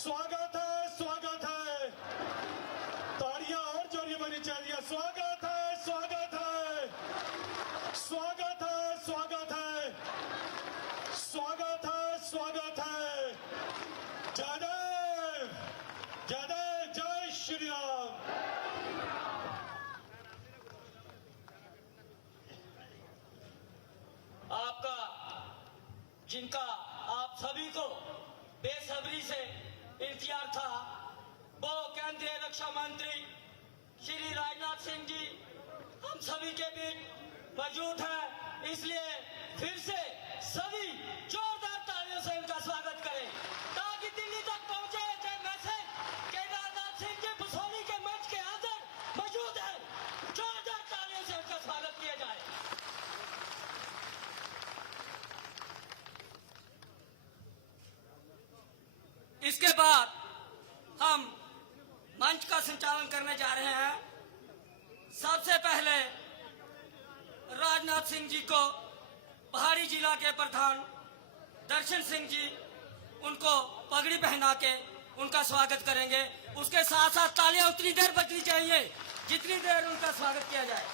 स्वागत है। ताड़ियां और जोरिए बनी चाहिए। स्वागत है, स्वागत है, स्वागत है, स्वागत है, स्वागत है, स्वागत है। जयदेव, जयदेव, जय श्री राम। आपका जिनका आप सभी को बेसब्री से इंतजार था, वो केंद्रीय रक्षा मंत्री श्री राजनाथ सिंह जी हम सभी के बीच मौजूद हैं। इसलिए फिर से सभी जोरदार तालियों से इनका स्वागत करें ताकि दिल्ली तक पहुंचे जय मैसेज कि राजनाथ सिंह जी बसोली के मंच के अंदर मौजूद हैं। जोरदार तालियों से इनका स्वागत किया जाए। इसके बाद हम मंच का संचालन करने जा रहे हैं। सबसे पहले राजनाथ सिंह जी को पहाड़ी जिला के प्रधान दर्शन सिंह जी उनको पगड़ी पहना के उनका स्वागत करेंगे। उसके साथ साथ तालियां उतनी देर बजनी चाहिए जितनी देर उनका स्वागत किया जाए।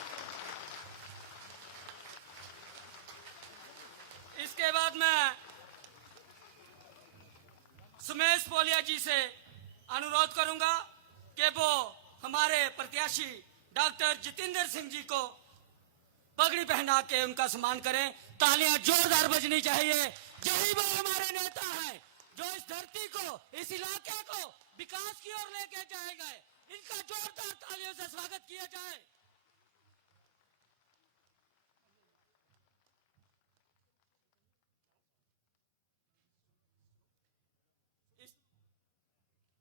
इसके बाद मैं सुमेश पोलिया जी से अनुरोध करूंगा कि वो हमारे प्रत्याशी डॉक्टर जितेंद्र सिंह जी को पगड़ी पहना के उनका सम्मान करें। तालियां जोरदार बजनी चाहिए। यही वो हमारे नेता हैं जो इस धरती को, इस इलाके को विकास की ओर लेके जाएगा। इनका जोरदार तालियों से स्वागत किया जाए।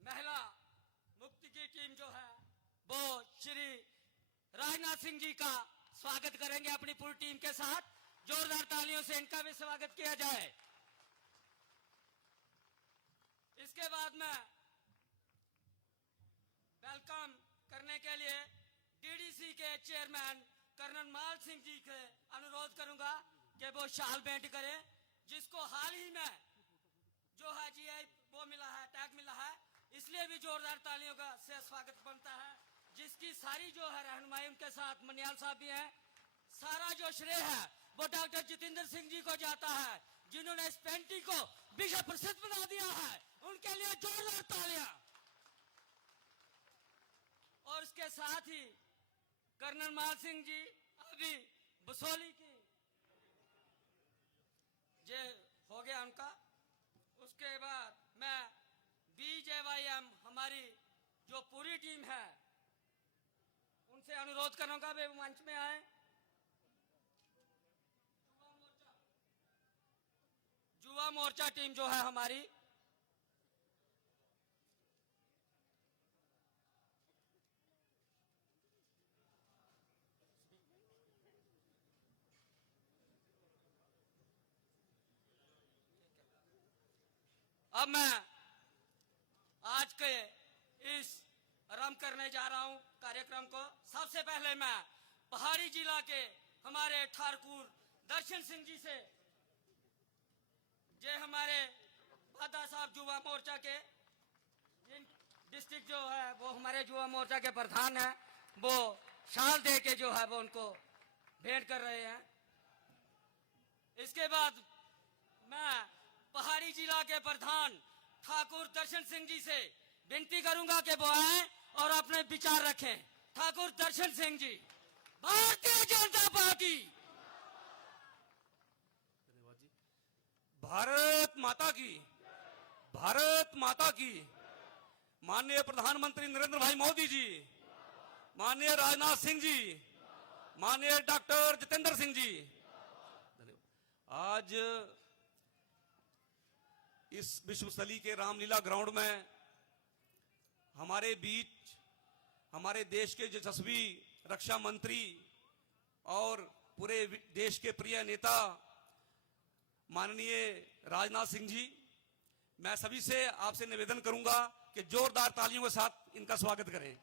महिला मुक्ति की टीम जो है वो श्री राजनाथ सिंह जी का स्वागत करेंगे अपनी पूरी टीम के साथ। जोरदार तालियों से इनका भी स्वागत किया जाए। इसके बाद में वेलकम करने के लिए डीडीसी के चेयरमैन कर्नल माल सिंह जी से अनुरोध करूंगा कि वो शाल भेंट करें, जिसको हाल ही में जो है जीआई वो मिला है, टैग मिला है, इसलिए भी जोरदार तालियों का से स्वागत बनता है। जिसकी सारी जो है रहनुमाई उनके साथ मनियाल साहब भी हैं। सारा जो श्रेय है वो डॉक्टर जितेंद्र सिंह जी को जाता है, जिन्होंने इस पेंटिंग को विश्व प्रसिद्ध बना दिया है। उनके लिए जोरदार तालियां। और इसके साथ ही कर्नल माल सिंह जी अभी बसोली की जे हो गया उनका। उसके बाद मैं BJYM हमारी जो पूरी टीम है उनसे अनुरोध करूंगा वे मंच में आए। युवा मोर्चा टीम जो है हमारी, अब मैं आज के इस आरंभ करने जा रहा हूं कार्यक्रम को। सबसे पहले मैं पहाड़ी जिला के हमारे ठाकुर दर्शन सिंह जी से, जे हमारे बादा साहब युवा मोर्चा के डिस्ट्रिक्ट जो है वो हमारे युवा मोर्चा के प्रधान हैं, वो शाल दे के जो है वो उनको भेंट कर रहे हैं। इसके बाद मैं पहाड़ी जिला के प्रधान ठाकुर दर्शन सिंह जी से विनती करूंगा कि वो आए और अपने विचार रखें। ठाकुर दर्शन सिंह जी। भारतीय जनता पार्टी। भारत माता की, भारत माता की। माननीय प्रधानमंत्री नरेंद्र भाई मोदी जी, माननीय राजनाथ सिंह जी, माननीय डॉक्टर जितेंद्र सिंह जी। आज इस विश्वस्थली के रामलीला ग्राउंड में हमारे बीच हमारे देश के यशस्वी रक्षा मंत्री और पूरे देश के प्रिय नेता माननीय राजनाथ सिंह जी, मैं सभी से आपसे निवेदन करूंगा कि जोरदार तालियों के साथ इनका स्वागत करें।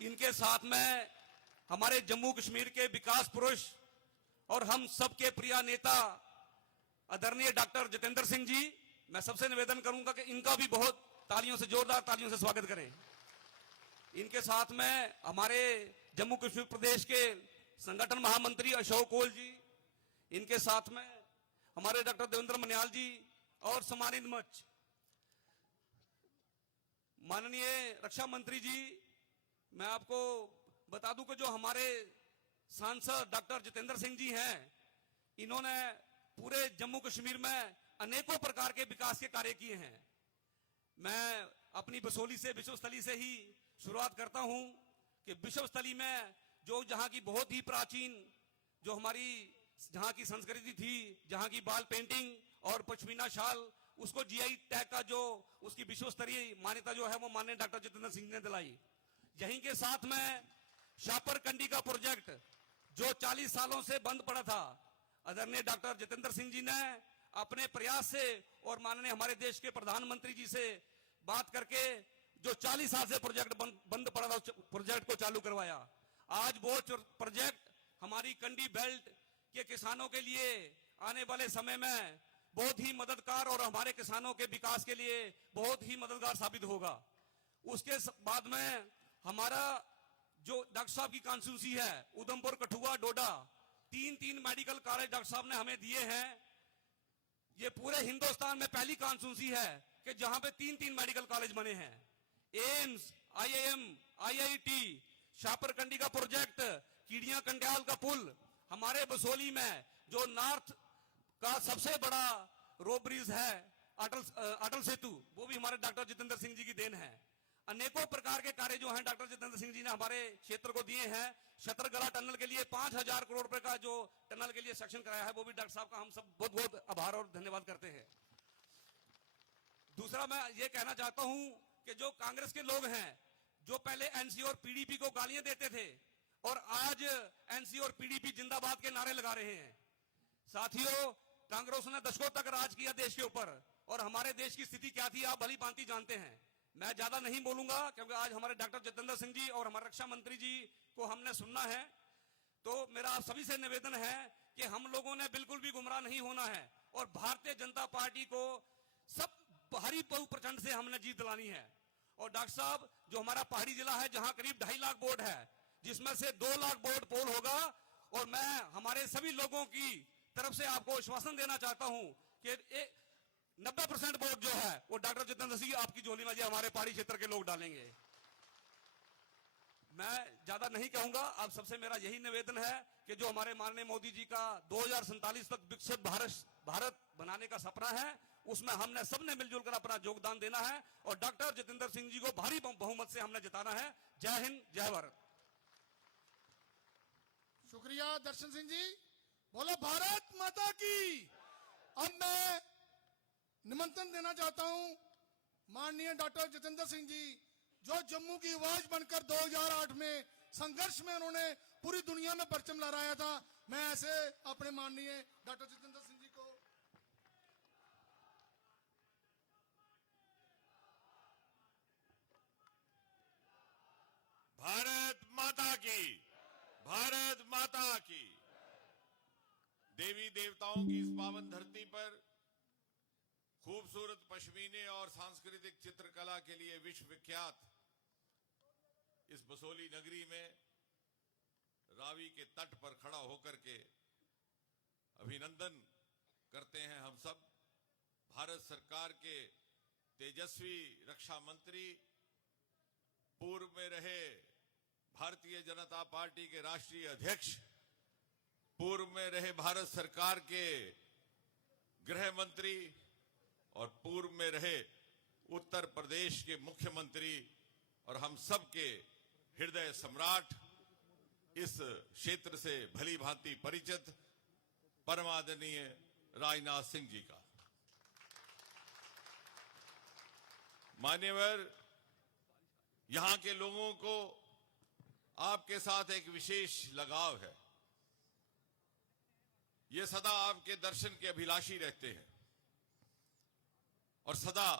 इनके साथ में हमारे जम्मू कश्मीर के विकास पुरुष और हम सबके प्रिय नेता आदरणीय डॉक्टर जितेंद्र सिंह जी, मैं सबसे निवेदन करूंगा कि इनका भी बहुत तालियों से, जोरदार तालियों से स्वागत करें। इनके साथ में हमारे जम्मू कश्मीर प्रदेश के संगठन महामंत्री अशोक कोल जी, इनके साथ में हमारे डॉक्टर देवेंद्र मन्याल जी और सम्मानित मंच माननीय रक्षा मंत्री जी। मैं आपको बता दूं कि जो हमारे सांसद डॉक्टर जितेंद्र सिंह जी हैं, इन्होंने पूरे जम्मू कश्मीर में अनेकों प्रकार के विकास के कार्य किए हैं। मैं अपनी बसोली से, विश्वस्थली से ही शुरुआत करता हूं कि विश्वस्थली में जो जहां की बहुत ही प्राचीन, जो हमारी जहां की संस्कृति थी, जहां की बाल पेंटिंग और पश्मीना शाल, उसको जीआई टैग का जो उसकी विश्वस्तरीय मान्यता जो है वो माननीय डॉक्टर जितेंद्र सिंह ने दिलाई। यहीं के साथ में शापर कंडी का प्रोजेक्ट जो 40 सालों से बंद पड़ा था, आदरणीय डॉक्टर जितेंद्र सिंह जी ने अपने प्रयास से और माननीय हमारे देश के प्रधानमंत्री जी से बात करके जो 40 साल से प्रोजेक्ट बंद पड़ा था, प्रोजेक्ट को चालू करवाया। आज वो प्रोजेक्ट हमारी कंडी बेल्ट के किसानों के लिए आने वाले समय में बहुत ही मददगार और हमारे किसानों के विकास के लिए बहुत ही मददगार साबित होगा। उसके बाद में हमारा जो डॉक्टर साहब की कॉन्स्टिट्यूंसी है, उधमपुर, कठुआ, डोडा, तीन मेडिकल कॉलेज डॉक्टर साहब ने हमें दिए हैं। ये पूरे हिंदुस्तान में पहली कॉन्स्टिट्यूंसी है कि जहां पे तीन मेडिकल कॉलेज बने हैं। एम्स, आईआईएम, आईआईटी, शापरकंडी का प्रोजेक्ट, कीड़िया कंडियाल का पुल, हमारे बसोली में जो नॉर्थ का सबसे बड़ा रोप ब्रिज है अटल सेतु, वो भी हमारे डॉक्टर जितेंद्र सिंह जी की देन है। अनेकों प्रकार के कार्य जो हैं डॉक्टर जितेंद्र सिंह जी ने हमारे क्षेत्र को दिए हैं। छतरगला टनल के लिए 5,000 करोड़ रुपए का जो टनल के लिए सेक्शन कराया है, वो भी डॉक्टर साहब का हम सब बहुत बहुत आभार और धन्यवाद करते हैं। दूसरा मैं ये कहना चाहता हूं कि जो कांग्रेस के लोग हैं, जो पहले एनसी और पीडीपी को गालियां देते थे और आज एनसी और पीडीपी जिंदाबाद के नारे लगा रहे हैं। साथियों, कांग्रेस ने दशकों तक राज किया देश के ऊपर और हमारे देश की स्थिति क्या थी आप भली भांति जानते हैं। मैं ज्यादा नहीं बोलूंगा क्योंकि आज हमारे डॉक्टर जितेंद्र सिंह जी और हमारे रक्षा मंत्री जी को हमने सुनना है। तो मेरा आप सभी से निवेदन है कि हम लोगों ने बिल्कुल भी गुमराह नहीं होना है और भारतीय जनता पार्टी को सब भारी बहु प्रचंड से हमने जीत दिलानी है। और डॉक्टर साहब, जो हमारा पहाड़ी जिला है जहां करीब 2.5 लाख वोट है, जिसमें से 2 लाख वोट पोल होगा, और मैं हमारे सभी लोगों की तरफ से आपको आश्वासन देना चाहता हूं कि 90% वोट जो है वो डॉक्टर जितेंद्र सिंह आपकी झोली में हमारे पहाड़ी क्षेत्र के लोग डालेंगे। मैं ज्यादा नहीं कहूंगा, आप सबसे मेरा यही निवेदन है कि जो हमारे माननीय मोदी जी का 2047 तक विकसित भारत बनाने का सपना है, उसमें हमने सबने मिलजुल कर अपना योगदान देना है और डॉक्टर जितेंद्र सिंह जी को भारी बहुमत से हमने जिताना है। जय हिंद, जय भारत। शुक्रिया दर्शन सिंह जी, बोलो भारत माता की। अब मैं निमंत्रण देना चाहता हूं माननीय डॉक्टर जितेंद्र सिंह जी, जो जम्मू की आवाज बनकर 2008 में संघर्ष में उन्होंने पूरी दुनिया में परचम लहराया था। मैं ऐसे अपने माननीय डॉक्टर जितेंद्र सिंह जी को भारत माता की, भारत माता की। देवी देवताओं की इस पावन धरती पर खूबसूरत पश्मीने और सांस्कृतिक चित्रकला के लिए विश्व विख्यात इस बसोली नगरी में रावी के तट पर खड़ा होकर के अभिनंदन करते हैं हम सब भारत सरकार के तेजस्वी रक्षा मंत्री, पूर्व में रहे भारतीय जनता पार्टी के राष्ट्रीय अध्यक्ष, पूर्व में रहे भारत सरकार के गृह मंत्री और पूर्व में रहे उत्तर प्रदेश के मुख्यमंत्री और हम सब के हृदय सम्राट, इस क्षेत्र से भली भांति परिचित परमादरणीय राजनाथ सिंह जी का। मान्यवर, यहां के लोगों को आपके साथ एक विशेष लगाव है। ये सदा आपके दर्शन के अभिलाषी रहते हैं और सदा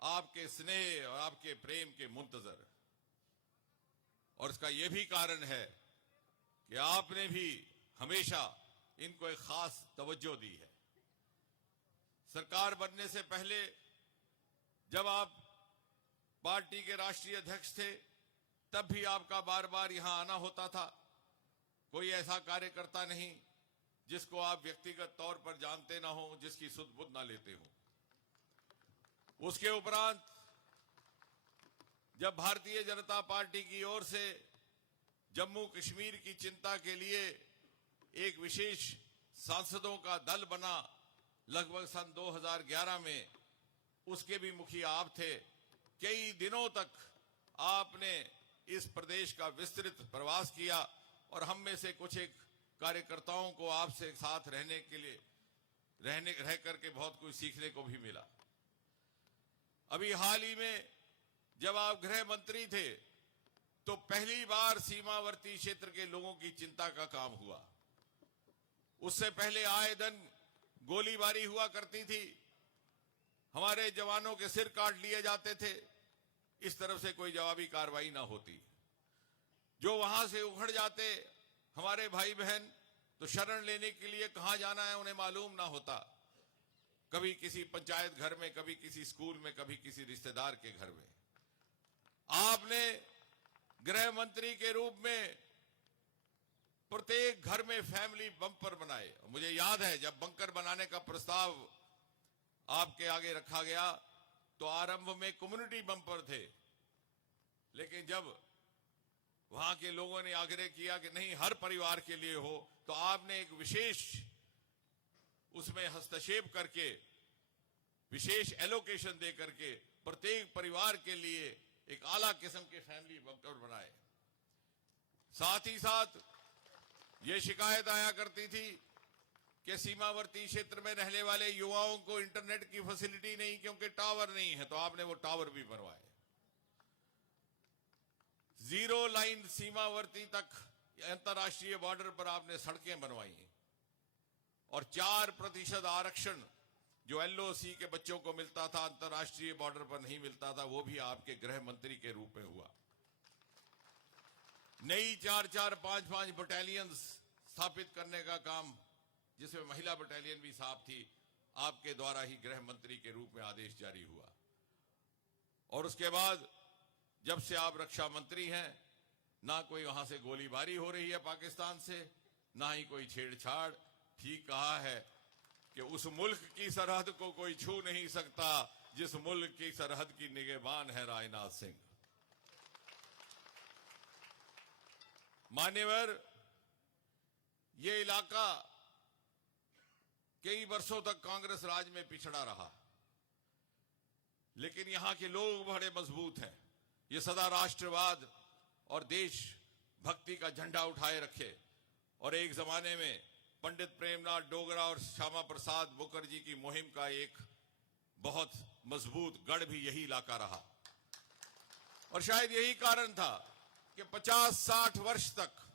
आपके स्नेह और आपके प्रेम के मुंतजर। और इसका यह भी कारण है कि आपने भी हमेशा इनको एक खास तवज्जो दी है। सरकार बनने से पहले जब आप पार्टी के राष्ट्रीय अध्यक्ष थे तब भी आपका बार बार यहां आना होता था। कोई ऐसा कार्यकर्ता नहीं जिसको आप व्यक्तिगत तौर पर जानते ना हो, जिसकी सुध बुध ना लेते हो। उसके उपरांत जब भारतीय जनता पार्टी की ओर से जम्मू कश्मीर की चिंता के लिए एक विशेष सांसदों का दल बना लगभग सन 2011 में, उसके भी मुखिया आप थे। कई दिनों तक आपने इस प्रदेश का विस्तृत प्रवास किया और हम में से कुछ एक कार्यकर्ताओं को आपसे साथ रहने के लिए रह करके बहुत कुछ सीखने को भी मिला। अभी हाल ही में जब आप गृह मंत्री थे तो पहली बार सीमावर्ती क्षेत्र के लोगों की चिंता का काम हुआ। उससे पहले आए दिन गोलीबारी हुआ करती थी, हमारे जवानों के सिर काट लिए जाते थे, इस तरफ से कोई जवाबी कार्रवाई ना होती। जो वहां से उखड़ जाते हमारे भाई बहन तो शरण लेने के लिए कहां जाना है उन्हें मालूम ना होता। कभी किसी पंचायत घर में, कभी किसी स्कूल में, कभी किसी रिश्तेदार के घर में। आपने गृह मंत्री के रूप में प्रत्येक घर में फैमिली बंपर बनाए। मुझे याद है जब बंकर बनाने का प्रस्ताव आपके आगे रखा गया तो आरंभ में कम्युनिटी बंपर थे, लेकिन जब वहां के लोगों ने आग्रह किया कि नहीं हर परिवार के लिए हो, तो आपने एक विशेष उसमें हस्तक्षेप करके विशेष एलोकेशन दे करके प्रत्येक परिवार के लिए एक आला किस्म के फैमिली बंकर बनाए। साथ ही साथ ये शिकायत आया करती थी कि सीमावर्ती क्षेत्र में रहने वाले युवाओं को इंटरनेट की फैसिलिटी नहीं क्योंकि टावर नहीं है, तो आपने वो टावर भी बनवाए। जीरो लाइन सीमावर्ती तक अंतर्राष्ट्रीय बॉर्डर पर आपने सड़कें बनवाई और 4% आरक्षण जो एलओसी के बच्चों को मिलता था अंतर्राष्ट्रीय बॉर्डर पर नहीं मिलता था, वो भी आपके गृह मंत्री के रूप में हुआ। नई 4-4, 5-5 बटालियन स्थापित करने का काम, जिसमें महिला बटालियन भी साफ थी, आपके द्वारा ही गृह मंत्री के रूप में आदेश जारी हुआ। और उसके बाद जब से आप रक्षा मंत्री हैं, ना कोई वहां से गोलीबारी हो रही है पाकिस्तान से, ना ही कोई छेड़छाड़। ठीक कहा है कि उस मुल्क की सरहद को कोई छू नहीं सकता जिस मुल्क की सरहद की निगहबान है राजनाथ सिंह। मान्यवर, ये इलाका कई वर्षों तक कांग्रेस राज में पिछड़ा रहा, लेकिन यहां के लोग बड़े मजबूत हैं। ये सदा राष्ट्रवाद और देश भक्ति का झंडा उठाए रखे। और एक जमाने में पंडित प्रेमनाथ डोगरा और श्यामा प्रसाद मुखर्जी की मुहिम का एक बहुत मजबूत गढ़ भी यही इलाका रहा। और शायद यही कारण था कि 50-60 वर्ष तक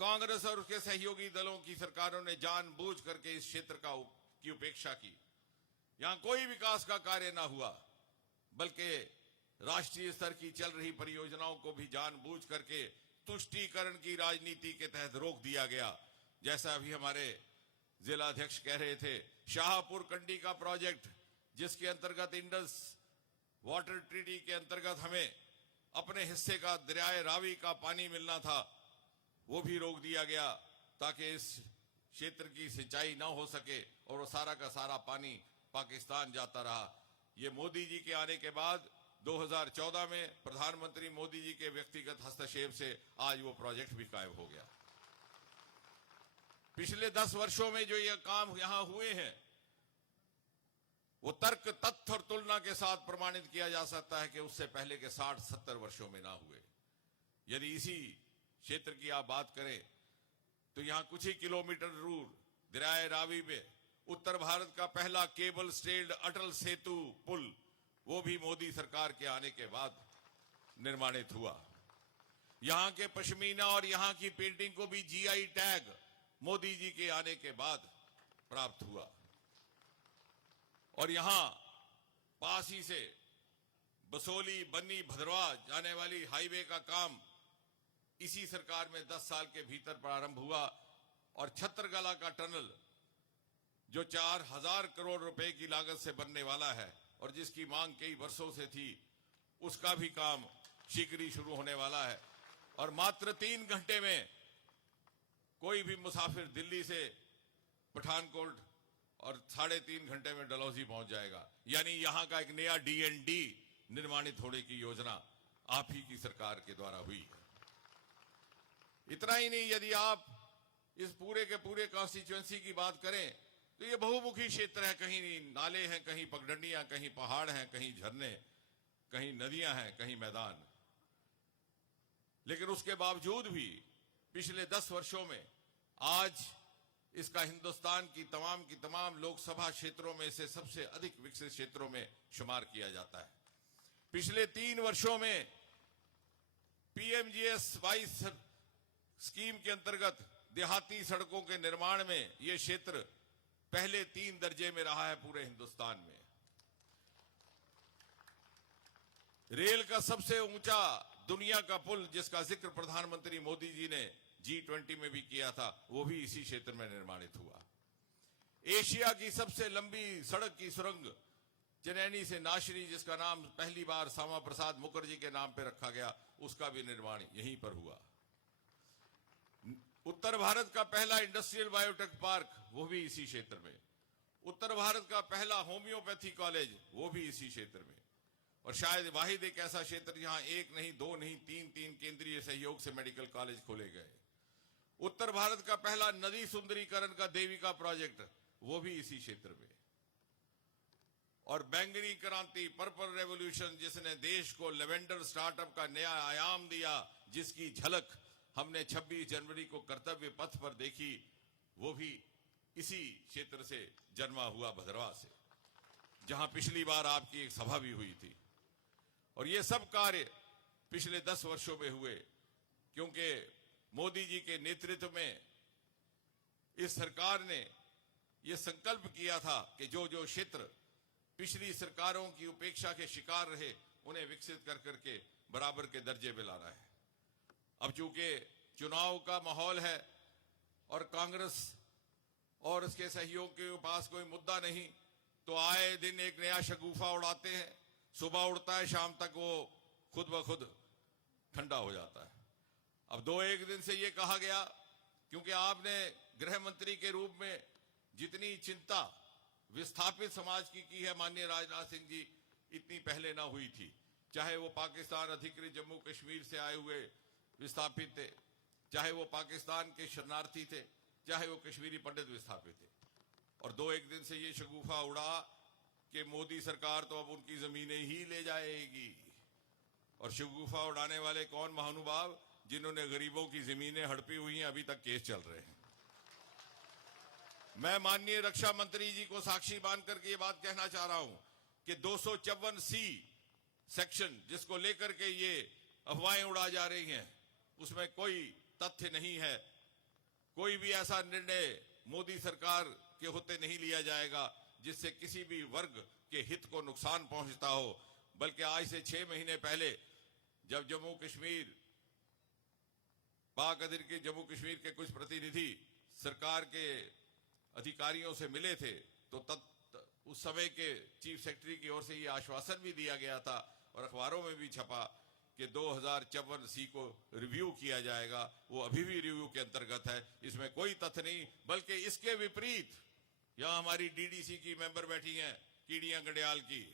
कांग्रेस और उसके सहयोगी दलों की सरकारों ने जानबूझ करके इस क्षेत्र की उपेक्षा की। यहां कोई विकास का कार्य ना हुआ, बल्कि राष्ट्रीय स्तर की चल रही परियोजनाओं को भी जानबूझ करके तुष्टीकरण की राजनीति के तहत रोक दिया गया। जैसा अभी हमारे जिला अध्यक्ष कह रहे थे, शाहपुर कंडी का प्रोजेक्ट, जिसके अंतर्गत इंडस वाटर ट्रीटी के अंतर्गत हमें अपने हिस्से का दरियाए रावी का पानी मिलना था, वो भी रोक दिया गया ताकि इस क्षेत्र की सिंचाई ना हो सके और वो सारा का सारा पानी पाकिस्तान जाता रहा। ये मोदी जी के आने के बाद 2014 में प्रधानमंत्री मोदी जी के व्यक्तिगत हस्तक्षेप से आज वो प्रोजेक्ट भी कायम हो गया। पिछले 10 वर्षों में जो ये काम यहां हुए हैं, वो तर्क, तथ्य और तुलना के साथ प्रमाणित किया जा सकता है कि उससे पहले के 60-70 वर्षों में ना हुए। यदि इसी क्षेत्र की आप बात करें तो यहां कुछ ही किलोमीटर दूर दरियाए रावी में उत्तर भारत का पहला केबल स्टेल्ड अटल सेतु पुल, वो भी मोदी सरकार के आने के बाद निर्माणित हुआ। यहां के पश्मीना और यहां की पेंटिंग को भी जीआई टैग मोदी जी के आने के बाद प्राप्त हुआ। और यहां पास ही से बसोली, बन्नी, भद्रवाह जाने वाली हाईवे का काम इसी सरकार में 10 साल के भीतर प्रारंभ हुआ और छत्रकला का टनल जो 4000 करोड़ रुपए की लागत से बनने वाला है और जिसकी मांग कई वर्षों से थी, उसका भी काम शीघ्र ही शुरू होने वाला है। और मात्र 3 घंटे में कोई भी मुसाफिर दिल्ली से पठानकोट और 3.5 घंटे में डलहौजी पहुंच जाएगा। यानी यहां का एक नया DND निर्माणित होने की योजना आप ही की सरकार के द्वारा हुई है। इतना ही नहीं, यदि आप इस पूरे के पूरे कॉन्स्टिट्यूएंसी की बात करें तो ये बहुमुखी क्षेत्र है। कहीं नाले हैं, कहीं पगडंडियां, कहीं पहाड़ हैं, कहीं झरने, कहीं नदियां हैं, कहीं मैदान। लेकिन उसके बावजूद भी पिछले 10 वर्षों में आज इसका हिंदुस्तान की तमाम लोकसभा क्षेत्रों में से सबसे अधिक विकसित क्षेत्रों में शुमार किया जाता है। पिछले 3 वर्षों में PMGS-22 स्कीम के अंतर्गत देहाती सड़कों के निर्माण में यह क्षेत्र पहले 3 दर्जे में रहा है पूरे हिंदुस्तान में। रेल का सबसे ऊंचा दुनिया का पुल जिसका जिक्र प्रधानमंत्री मोदी जी ने G20 में भी किया था, वो भी इसी क्षेत्र में निर्माणित हुआ। एशिया की सबसे लंबी सड़क की सुरंग चनैनी से नाशरी, जिसका नाम पहली बार श्यामा प्रसाद मुखर्जी के नाम पर रखा गया, उसका भी निर्माण यहीं पर हुआ। उत्तर भारत का पहला इंडस्ट्रियल बायोटेक पार्क, वो भी इसी क्षेत्र में। उत्तर भारत का पहला होम्योपैथी कॉलेज, वो भी इसी क्षेत्र में। और शायद वाहिद एक ऐसा क्षेत्र जहां 1 नहीं, 2 नहीं, 3 केंद्रीय सहयोग से मेडिकल कॉलेज खोले गए। उत्तर भारत का पहला नदी सुंदरीकरण का देविका प्रोजेक्ट, वो भी इसी क्षेत्र में। और बैंगनी क्रांति, पर्पल रेवोल्यूशन, जिसने देश को लेवेंडर स्टार्टअप का नया आयाम दिया, जिसकी झलक हमने 26 जनवरी को कर्तव्य पथ पर देखी, वो भी इसी क्षेत्र से जन्मा हुआ, भद्रवा से, जहां पिछली बार आपकी एक सभा भी हुई थी। और ये सब कार्य पिछले 10 वर्षों में हुए, क्योंकि मोदी जी के नेतृत्व में इस सरकार ने यह संकल्प किया था कि जो जो क्षेत्र पिछली सरकारों की उपेक्षा के शिकार रहे, उन्हें विकसित कर करके बराबर के दर्जे में लाना है। अब चूंकि चुनाव का माहौल है और कांग्रेस और उसके सहयोग के पास कोई मुद्दा नहीं, तो आए दिन एक नया शगुफा उड़ाते हैं। सुबह उड़ता है, शाम तक वो खुद ब खुद ठंडा हो जाता है। अब 2-1 दिन से ये कहा गया, क्योंकि आपने गृह मंत्री के रूप में जितनी चिंता विस्थापित समाज की है माननीय राजनाथ सिंह जी, इतनी पहले ना हुई थी। चाहे वो पाकिस्तान अधिकृत जम्मू कश्मीर से आए हुए विस्थापित थे, चाहे वो पाकिस्तान के शरणार्थी थे, चाहे वो कश्मीरी पंडित विस्थापित थे। और 2-1 दिन से ये शगुफा उड़ा कि मोदी सरकार तो अब उनकी जमीनें ही ले जाएगी। और शगुफा उड़ाने वाले कौन महानुभाव? जिन्होंने गरीबों की जमीनें हड़पी हुई हैं, अभी तक केस चल रहे हैं। मैं माननीय रक्षा मंत्री जी को साक्षी मान करके ये बात कहना चाह रहा हूं कि 254C सेक्शन, जिसको लेकर के ये अफवाहें उड़ा जा रही हैं, उसमें कोई तथ्य नहीं है। कोई भी ऐसा निर्णय मोदी सरकार के होते नहीं लिया जाएगा जिससे किसी भी वर्ग के हित को नुकसान पहुंचता हो। बल्कि आज से 6 महीने पहले जब जम्मू कश्मीर, पाक अधिकृत जम्मू कश्मीर के कुछ प्रतिनिधि सरकार के अधिकारियों से मिले थे, तो उस समय के चीफ सेक्रेटरी की ओर से ये आश्वासन भी दिया गया था और अखबारों में भी छपा कि 2054C को रिव्यू किया जाएगा। वो अभी भी रिव्यू के अंतर्गत है, इसमें कोई तथ्य नहीं। बल्कि इसके विपरीत यहां हमारी DDC की मेंबर बैठी हैं, कीड़ियां गडियाल की,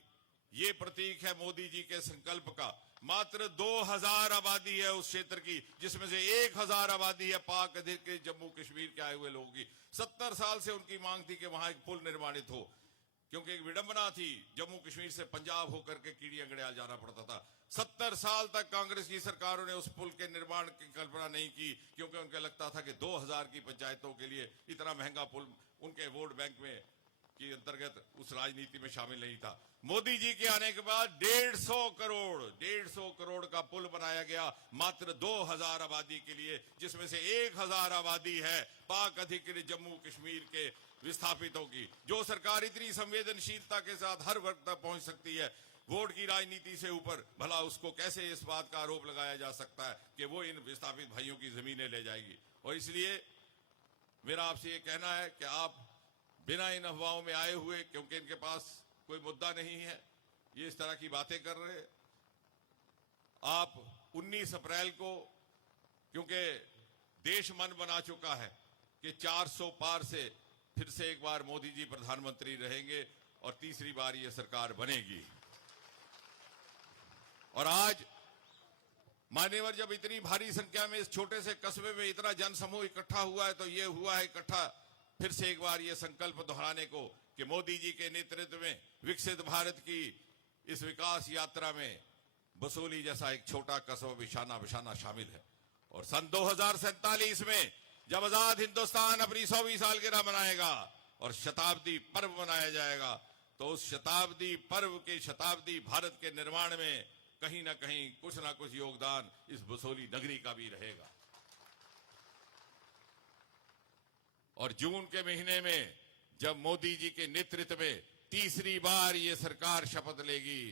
ये प्रतीक है मोदी जी के संकल्प का। मात्र 2000 आबादी है उस क्षेत्र की, जिसमें से 1000 आबादी है पाक अधिकृत जम्मू कश्मीर के आए हुए लोगों की। 70 साल से उनकी मांग थी कि वहां एक पुल निर्माणित हो, क्योंकि एक विडंबना थी, जम्मू कश्मीर से पंजाब होकर के कीड़ियां गडियाल जाना पड़ता था। 70 साल तक कांग्रेस की सरकारों ने उस पुल के निर्माण की कल्पना नहीं की, क्योंकि उनको लगता था कि 2000 की पंचायतों के लिए इतना महंगा पुल उनके वोट बैंक में के अंतर्गत उस राजनीति में शामिल नहीं था। मोदी जी के आने के बाद 150 करोड़ का पुल बनाया गया मात्र 2000 आबादी के लिए, जिसमें से 1000 आबादी है पाक अधिकृत जम्मू कश्मीर के विस्थापितों की। जो सरकार इतनी संवेदनशीलता के साथ हर वर्ग तक पहुंच सकती है, वोट की राजनीति से ऊपर, भला उसको कैसे इस बात का आरोप लगाया जा सकता है कि वो इन विस्थापित भाइयों की जमीनें ले जाएगी। और इसलिए मेरा आपसे ये कहना है कि आप बिना इन अफवाहों में आए हुए, क्योंकि इनके पास कोई मुद्दा नहीं है, ये इस तरह की बातें कर रहे हैं। आप 19 अप्रैल को, क्योंकि देश मन बना चुका है कि 400 पार से फिर से एक बार मोदी जी प्रधानमंत्री रहेंगे और तीसरी बार ये सरकार बनेगी। और आज मान्यवर, जब इतनी भारी संख्या में इस छोटे से कस्बे में इतना जनसमूह इकट्ठा हुआ है, तो ये हुआ है इकट्ठा फिर से एक बार ये संकल्प दोहराने को कि मोदी जी के नेतृत्व में विकसित भारत की इस विकास यात्रा में बसोली जैसा एक छोटा कस्बा बिशाना बिशाना शामिल है। और सन 2047 में जब आजाद हिंदुस्तान अपनी 100वीं सालगिरह मनाएगा और शताब्दी पर्व मनाया जाएगा, तो उस शताब्दी पर्व के शताब्दी भारत के निर्माण में कहीं ना कहीं कुछ ना कुछ योगदान इस बसोली नगरी का भी रहेगा। और जून के महीने में जब मोदी जी के नेतृत्व में तीसरी बार ये सरकार शपथ लेगी,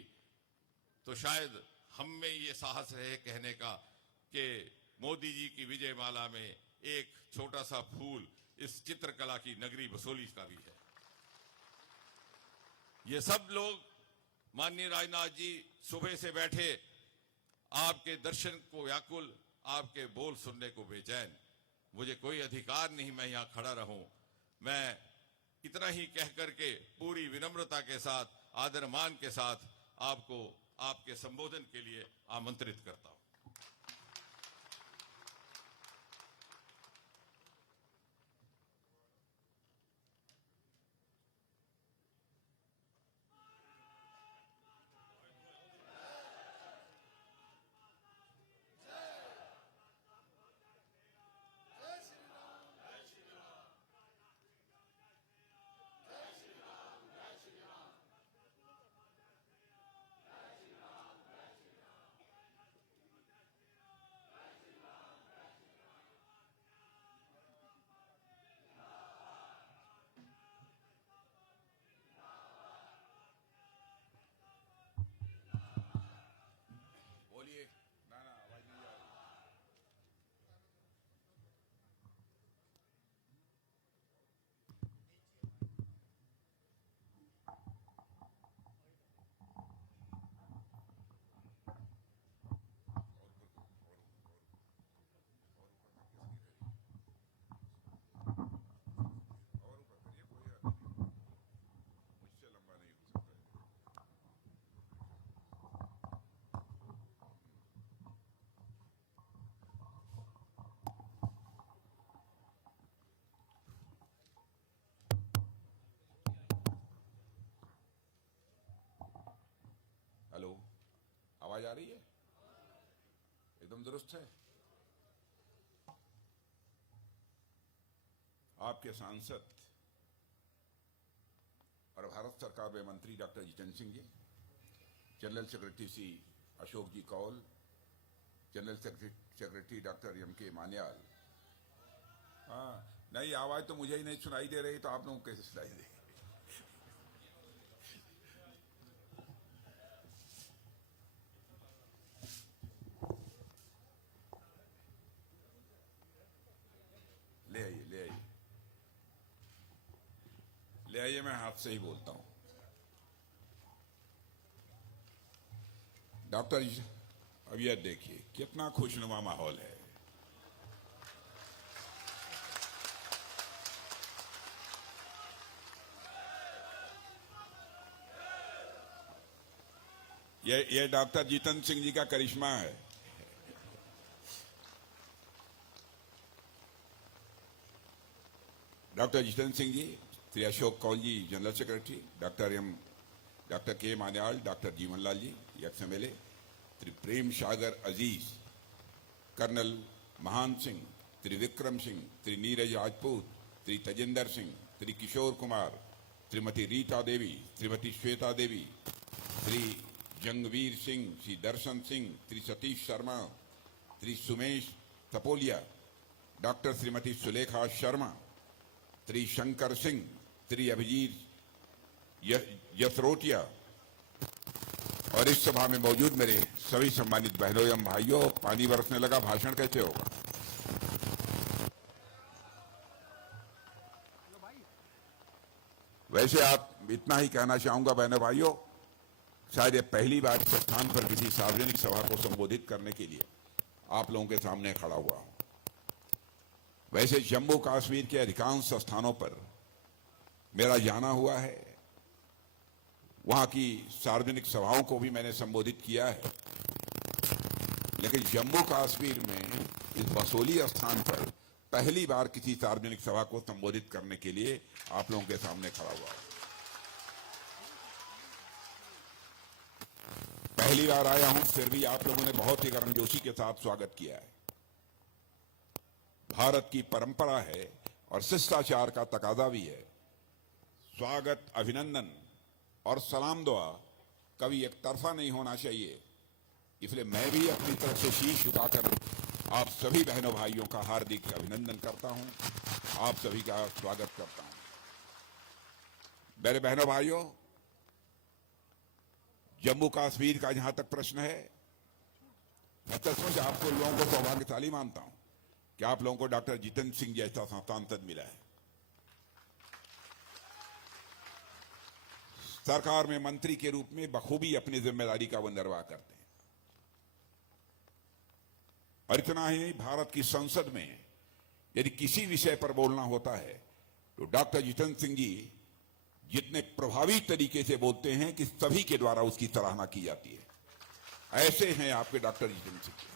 तो शायद हम में ये साहस रहे कहने का कि मोदी जी की विजय माला में एक छोटा सा फूल इस चित्रकला की नगरी बसोली का भी है। ये सब लोग, माननीय राजनाथ जी, सुबह से बैठे आपके दर्शन को व्याकुल, आपके बोल सुनने को बेचैन। मुझे कोई अधिकार नहीं मैं यहां खड़ा रहूं। मैं इतना ही कह करके पूरी विनम्रता के साथ, आदर मान के साथ आपको आपके संबोधन के लिए आमंत्रित करता हूं। बोलिए। ना ना, आवाज नहीं आ रही। और ऊपर करिए, कोई हर्ज नहीं, मुझसे लंबा नहीं हो सकता है। हेलो, आवाज आ रही है? एकदम दुरुस्त है। आपके सांसद और भारत सरकार में मंत्री doctor Jitendra Singh ji, general secretary Shri Ashok ji Kaul, general secretary doctor M K. Manyal. हाँ, नहीं, आवाज तो मुझे ही नहीं सुनाई दे रही, तो आप लोगों को कैसे सुनाई देगी? ले आइए, ले आइए, ले आइए, मैं हाथ से ही बोलता हूं। डॉक्टर जी, अब यह देखिए कितना खुशनुमा माहौल है। ये डॉक्टर जितेंद्र सिंह जी का करिश्मा है। डॉक्टर जितेंद्र सिंह जी, श्री अशोक कौल जी जनरल सेक्रेटरी, डॉक्टर के मान्याल, डॉक्टर जीवनलाल जी एक्स-एमएलए, श्री प्रेम सागर अजीज, कर्नल महान सिंह, श्री विक्रम सिंह, श्री नीरज राजपूत, श्री तजिंदर सिंह, श्री किशोर कुमार, श्रीमती रीता देवी, श्रीमती श्वेता देवी, श्री जंगवीर सिंह, श्री दर्शन सिंह, श्री सतीश शर्मा, श्री सुमेश तपोलिया, डॉक्टर श्रीमती सुलेखा शर्मा, श्री शंकर सिंह, श्री अभिजीत यसरोटिया और इस सभा में मौजूद मेरे सभी सम्मानित बहनों एवं भाइयों। पानी बरसने लगा, भाषण कैसे होगा? वैसे आप इतना ही कहना चाहूंगा बहनों भाइयों, शायद ये पहली बार इस स्थान पर किसी सार्वजनिक सभा को संबोधित करने के लिए आप लोगों के सामने खड़ा हुआ हूं। वैसे जम्मू कश्मीर के अधिकांश स्थानों पर मेरा जाना हुआ है, वहां की सार्वजनिक सभाओं को भी मैंने संबोधित किया है, लेकिन जम्मू कश्मीर में इस बसोली स्थान पर पहली बार किसी सार्वजनिक सभा को संबोधित करने के लिए आप लोगों के सामने खड़ा हुआ हूं। पहली बार आया हूं, फिर भी आप लोगों ने बहुत ही गर्मजोशी के साथ स्वागत किया है। भारत की परंपरा है और शिष्टाचार का तकाजा भी है। स्वागत, अभिनंदन और सलाम दुआ कभी एक तरफा नहीं होना चाहिए। इसलिए मैं भी अपनी तरफ से शीश झुकाकर आप सभी बहनों भाइयों का हार्दिक अभिनंदन करता हूं, आप सभी का स्वागत करता हूं। मेरे बहनों भाइयों, जम्मू कश्मीर का जहां तक प्रश्न है, मैं सचमुच आपको लोगों को सौभाग्यशाली मानता हूं कि आप लोगों को डॉक्टर जितेंद्र सिंह जैसा सांसद मिला है। सरकार में मंत्री के रूप में बखूबी अपनी जिम्मेदारी का वो निर्वाह करते हैं। और इतना ही नहीं, भारत की संसद में यदि किसी विषय पर बोलना होता है तो डॉक्टर जितेंद्र सिंह जी जितने प्रभावी तरीके से बोलते हैं कि सभी के द्वारा उसकी सराहना की जाती है। ऐसे हैं आपके डॉक्टर जितेंद्र सिंह जी।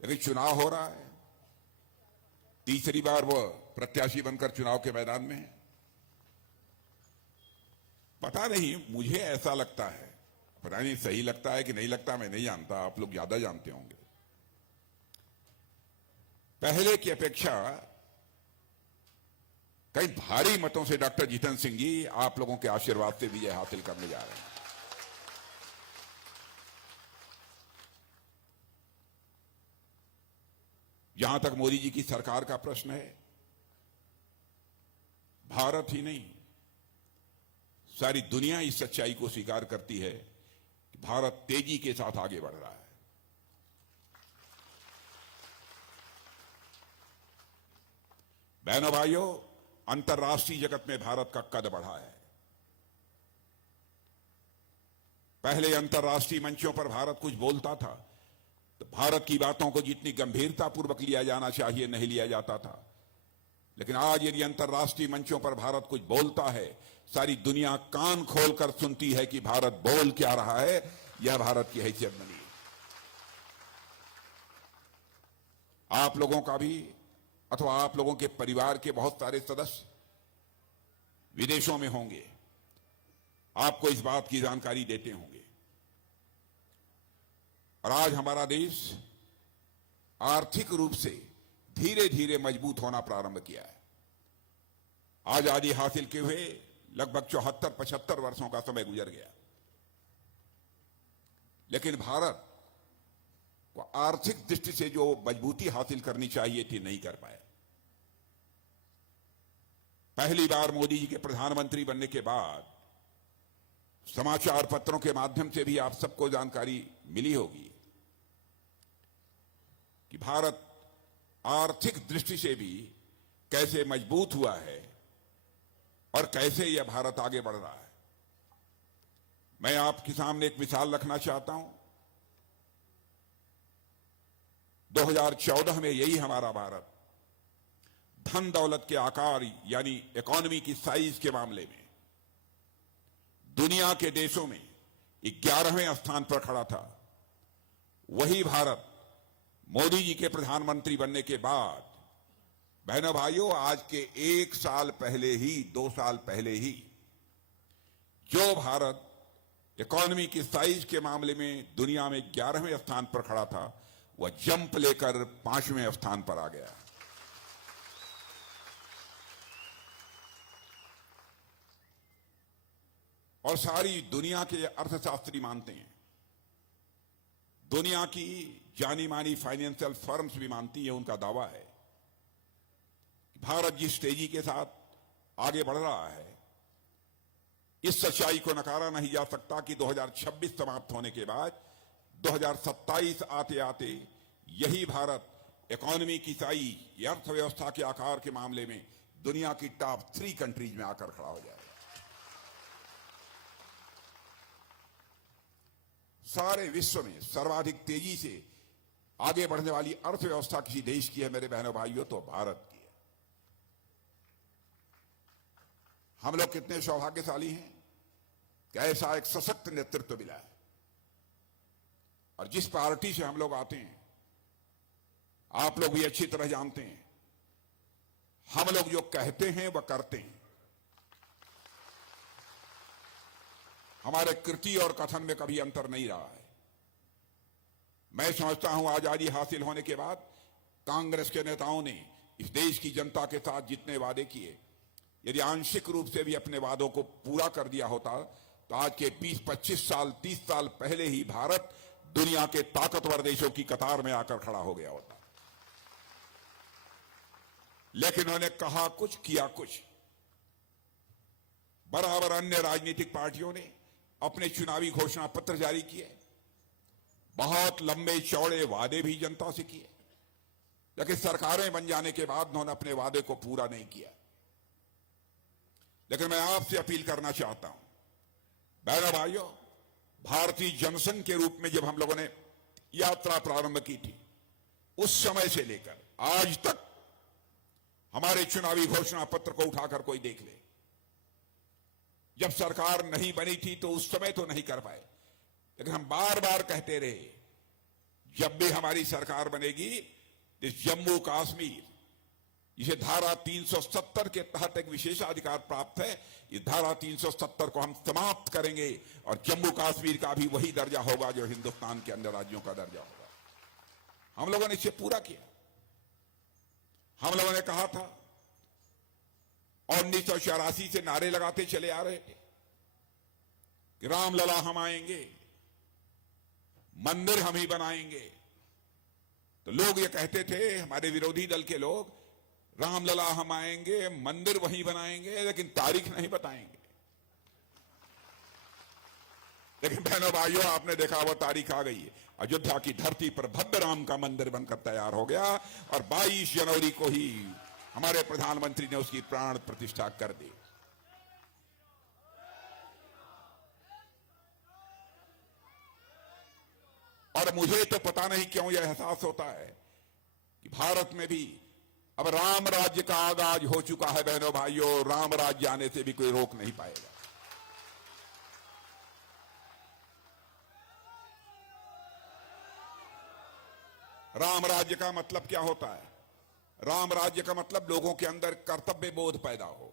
लेकिन चुनाव हो रहा है, तीसरी बार वो प्रत्याशी बनकर चुनाव के मैदान में है। पता नहीं, मुझे ऐसा लगता है, पता नहीं सही लगता है कि नहीं लगता, मैं नहीं जानता, आप लोग ज्यादा जानते होंगे। पहले की अपेक्षा कई भारी मतों से डॉक्टर जितेंद्र सिंह जी आप लोगों के आशीर्वाद से विजय हासिल करने जा रहे हैं। जहां तक मोदी जी की सरकार का प्रश्न है, भारत ही नहीं सारी दुनिया इस सच्चाई को स्वीकार करती है कि भारत तेजी के साथ आगे बढ़ रहा है। बहनों भाइयों, अंतर्राष्ट्रीय जगत में भारत का कद बढ़ा है। पहले अंतर्राष्ट्रीय मंचों पर भारत कुछ बोलता था तो भारत की बातों को जितनी गंभीरतापूर्वक लिया जाना चाहिए नहीं लिया जाता था, लेकिन आज यदि अंतर्राष्ट्रीय मंचों पर भारत कुछ बोलता है, सारी दुनिया कान खोलकर सुनती है कि भारत बोल क्या रहा है। यह भारत की हैसियत बनी है। आप लोगों का भी अथवा आप लोगों के परिवार के बहुत सारे सदस्य विदेशों में होंगे, आपको इस बात की जानकारी देते होंगे। और आज हमारा देश आर्थिक रूप से धीरे धीरे मजबूत होना प्रारंभ किया है। आजादी हासिल किए हुए लगभग 74-75 वर्षों का समय गुजर गया, लेकिन भारत को आर्थिक दृष्टि से जो मजबूती हासिल करनी चाहिए थी नहीं कर पाया। पहली बार मोदी जी के प्रधानमंत्री बनने के बाद समाचार पत्रों के माध्यम से भी आप सबको जानकारी मिली होगी कि भारत आर्थिक दृष्टि से भी कैसे मजबूत हुआ है और कैसे यह भारत आगे बढ़ रहा है। मैं आपके सामने एक मिसाल रखना चाहता हूं। 2014 में यही हमारा भारत धन दौलत के आकार यानी इकोनॉमी की साइज के मामले में दुनिया के देशों में 11वें स्थान पर खड़ा था। वही भारत मोदी जी के प्रधानमंत्री बनने के बाद, बहनों भाइयों, आज के 1 साल पहले ही, 2 साल पहले ही जो भारत इकोनॉमी की साइज के मामले में दुनिया में 11वें स्थान पर खड़ा था, वह जंप लेकर 5वें स्थान पर आ गया। और सारी दुनिया के अर्थशास्त्री मानते हैं, दुनिया की जानी मानी फाइनेंशियल फर्म्स भी मानती है, उनका दावा है भारत जिस तेजी के साथ आगे बढ़ रहा है, इस सच्चाई को नकारा नहीं जा सकता कि 2026 समाप्त होने के बाद 2027 आते आते यही भारत इकोनॉमी की साइज, अर्थव्यवस्था के आकार के मामले में दुनिया की टॉप 3 कंट्रीज में आकर खड़ा हो जाएगा। सारे विश्व में सर्वाधिक तेजी से आगे बढ़ने वाली अर्थव्यवस्था किसी देश की है मेरे बहनों भाइयों, तो भारत की है। हम लोग कितने सौभाग्यशाली हैं कि ऐसा एक सशक्त नेतृत्व मिला है। और जिस पार्टी से हम लोग आते हैं, आप लोग भी अच्छी तरह जानते हैं, हम लोग जो कहते हैं वह करते हैं। हमारे कृति और कथन में कभी अंतर नहीं रहा है। मैं समझता हूं आजादी हासिल होने के बाद कांग्रेस के नेताओं ने इस देश की जनता के साथ जितने वादे किए, यदि आंशिक रूप से भी अपने वादों को पूरा कर दिया होता तो आज के 20-25 साल 30 साल पहले ही भारत दुनिया के ताकतवर देशों की कतार में आकर खड़ा हो गया होता। लेकिन उन्होंने कहा कुछ किया कुछ। बराबर अन्य राजनीतिक पार्टियों ने अपने चुनावी घोषणा पत्र जारी किए, बहुत लंबे चौड़े वादे भी जनता से किए, लेकिन सरकारें बन जाने के बाद उन्होंने अपने वादे को पूरा नहीं किया। लेकिन मैं आपसे अपील करना चाहता हूं, बहनों भाइयों, भारतीय जनसंघ के रूप में जब हम लोगों ने यात्रा प्रारंभ की थी, उस समय से लेकर आज तक हमारे चुनावी घोषणा पत्र को उठाकर कोई देख ले। जब सरकार नहीं बनी थी तो उस समय तो नहीं कर पाए, लेकिन हम बार बार कहते रहे, जब भी हमारी सरकार बनेगी, इस जम्मू कश्मीर, इसे धारा 370 के तहत एक विशेषाधिकार प्राप्त है, इस धारा 370 को हम समाप्त करेंगे और जम्मू कश्मीर का भी वही दर्जा होगा जो हिंदुस्तान के अन्य राज्यों का दर्जा होगा। हम लोगों ने इसे पूरा किया। हम लोगों ने कहा था, 1984 से नारे लगाते चले आ रहे थे कि रामलला हम आएंगे, मंदिर हम ही बनाएंगे। तो लोग ये कहते थे, हमारे विरोधी दल के लोग, रामलला हम आएंगे, मंदिर वहीं बनाएंगे, लेकिन तारीख नहीं बताएंगे। लेकिन बहनों भाइयों, आपने देखा वो तारीख आ गई है। अयोध्या की धरती पर भव्य राम का मंदिर बनकर तैयार हो गया और 22 जनवरी को ही हमारे प्रधानमंत्री ने उसकी प्राण प्रतिष्ठा कर दी। और मुझे तो पता नहीं क्यों यह एहसास होता है कि भारत में भी अब राम राज्य का आगाज हो चुका है। बहनों भाइयों, राम राज्य आने से भी कोई रोक नहीं पाएगा। राम राज्य का मतलब क्या होता है? राम राज्य का मतलब लोगों के अंदर कर्तव्य बोध पैदा हो,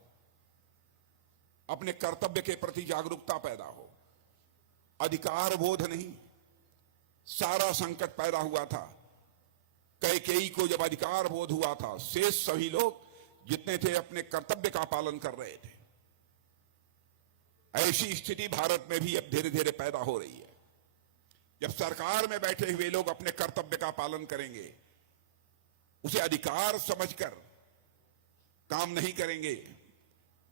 अपने कर्तव्य के प्रति जागरूकता पैदा हो, अधिकार बोध नहीं। सारा संकट पैदा हुआ था कैकेयी को जब अधिकार बोध हुआ था, शेष सभी लोग जितने थे अपने कर्तव्य का पालन कर रहे थे। ऐसी स्थिति भारत में भी अब धीरे धीरे पैदा हो रही है। जब सरकार में बैठे हुए लोग अपने कर्तव्य का पालन करेंगे, उसे अधिकार समझकर काम नहीं करेंगे,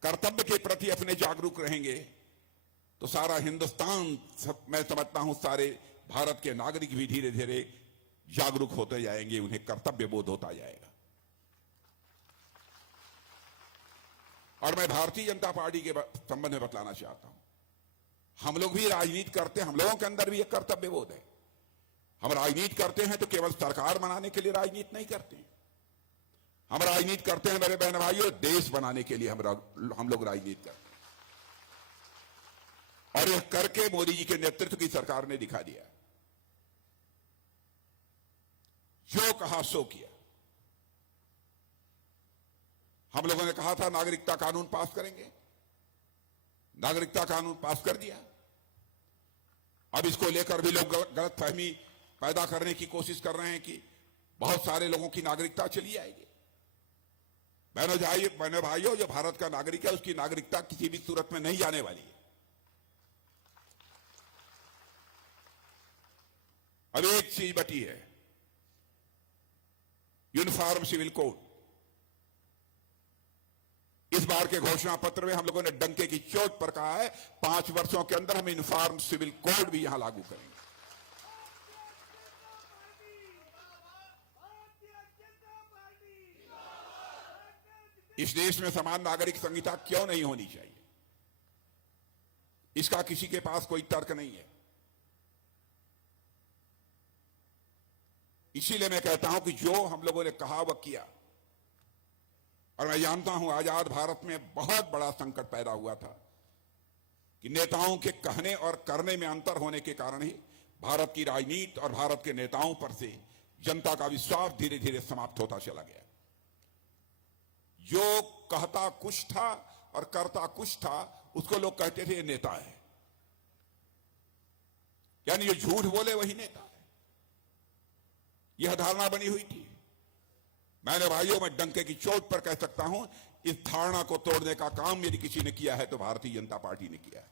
कर्तव्य के प्रति अपने जागरूक रहेंगे, तो सारा हिंदुस्तान, मैं समझता हूं सारे भारत के नागरिक भी धीरे धीरे जागरूक होते जाएंगे, उन्हें कर्तव्य बोध होता जाएगा। और मैं भारतीय जनता पार्टी के संबंध में बतलाना चाहता हूं, हम लोग भी राजनीति करते हैं, हम लोगों के अंदर भी एक कर्तव्य बोध है। हम राजनीति करते हैं तो केवल सरकार बनाने के लिए राजनीति नहीं करते हैं। हम राजनीति करते हैं मेरे बहन भाइयों, देश बनाने के लिए हम लोग राजनीति करते हैं। और यह करके मोदी जी के नेतृत्व की सरकार ने दिखा दिया। जो कहा सो किया। हम लोगों ने कहा था नागरिकता कानून पास करेंगे, नागरिकता कानून पास कर दिया। अब इसको लेकर भी लोग गलतफहमी पैदा करने की कोशिश कर रहे हैं कि बहुत सारे लोगों की नागरिकता चली जाएगी। बहनों भाइयों, जो भारत का नागरिक है उसकी नागरिकता किसी भी सूरत में नहीं जाने वाली है। अब एक चीज बची है, यूनिफॉर्म सिविल कोड। इस बार के घोषणा पत्र में हम लोगों ने डंके की चोट पर कहा है 5 वर्षों के अंदर हम यूनिफॉर्म सिविल कोड भी यहां लागू करेंगे। इस देश में समान नागरिक संहिता क्यों नहीं होनी चाहिए, इसका किसी के पास कोई तर्क नहीं है। इसीलिए मैं कहता हूं कि जो हम लोगों ने कहा वह किया। और मैं जानता हूं आजाद भारत में बहुत बड़ा संकट पैदा हुआ था कि नेताओं के कहने और करने में अंतर होने के कारण ही भारत की राजनीति और भारत के नेताओं पर से जनता का विश्वास धीरे धीरे समाप्त होता चला गया। जो कहता कुछ था और करता कुछ था, उसको लोग कहते थे ये नेता है, यानी जो झूठ बोले वही नेता है। यह धारणा बनी हुई थी। मैंने भाइयों, मैं डंके की चोट पर कह सकता हूं, इस धारणा को तोड़ने का काम यदि किसी ने किया है तो भारतीय जनता पार्टी ने किया है।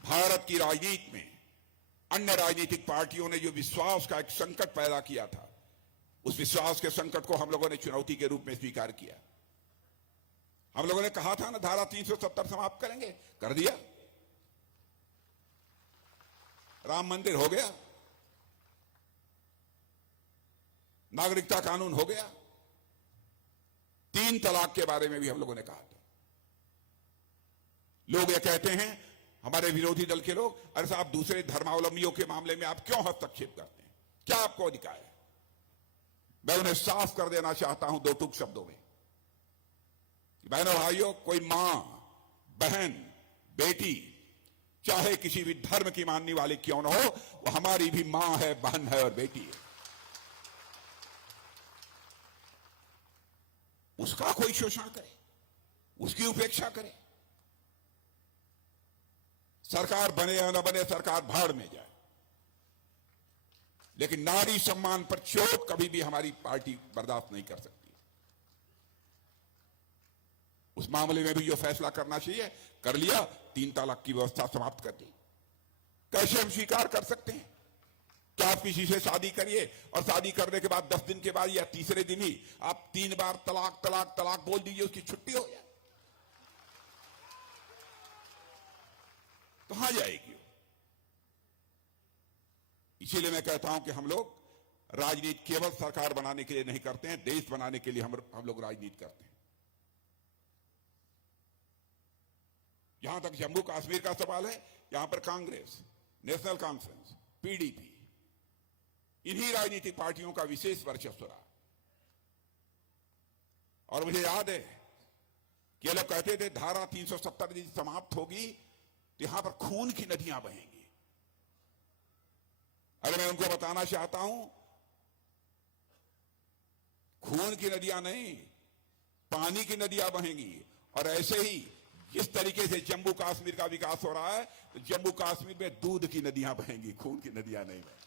भारत की राजनीति में अन्य राजनीतिक पार्टियों ने जो विश्वास का एक संकट पैदा किया था, उस विश्वास के संकट को हम लोगों ने चुनौती के रूप में स्वीकार किया। हम लोगों ने कहा था ना, धारा 370 समाप्त करेंगे, कर दिया। राम मंदिर हो गया, नागरिकता कानून हो गया, 3 तलाक के बारे में भी हम लोगों ने कहा था। लोग ये कहते हैं, हमारे विरोधी दल के लोग, अरे साहब दूसरे धर्मावलंबियों के मामले में आप क्यों हस्तक्षेप करते हैं, क्या आपको अधिकार है? मैं उन्हें साफ कर देना चाहता हूं 2 टूक शब्दों में। बहनों भाइयों, कोई मां, बहन, बेटी चाहे किसी भी धर्म की मानने वाली क्यों न हो, वो हमारी भी मां है, बहन है और बेटी है। उसका कोई शोषण करे, उसकी उपेक्षा करे, सरकार बने या न बने, सरकार भाड़ में जाए, लेकिन नारी सम्मान पर चोट कभी भी हमारी पार्टी बर्दाश्त नहीं कर सकती। उस मामले में भी जो फैसला करना चाहिए कर लिया, 3 तलाक की व्यवस्था समाप्त कर दी। कैसे हम स्वीकार कर सकते हैं? क्या आप किसी से शादी करिए और शादी करने के बाद 10 दिन के बाद या तीसरे दिन ही आप 3 बार तलाक तलाक तलाक बोल दीजिए, उसकी छुट्टी हो जाए? कहां जाएगी? इसीलिए मैं कहता हूं कि हम लोग राजनीति केवल सरकार बनाने के लिए नहीं करते हैं, देश बनाने के लिए हम लोग राजनीति करते हैं। जहां तक जम्मू कश्मीर का सवाल है, यहां पर कांग्रेस, नेशनल कॉन्फ्रेंस, पीडीपी, इन्हीं राजनीतिक पार्टियों का विशेष वर्चस्व रहा। और मुझे याद है कि ये लोग कहते थे धारा 370 यदि समाप्त होगी तो यहां पर खून की नदियां बहेंगी। अरे मैं उनको बताना चाहता हूं, खून की नदियां नहीं, पानी की नदियां बहेंगी। और ऐसे ही जिस तरीके से जम्मू कश्मीर का विकास हो रहा है, तो जम्मू कश्मीर में दूध की नदियां बहेंगी, खून की नदियां नहीं बहेंगी।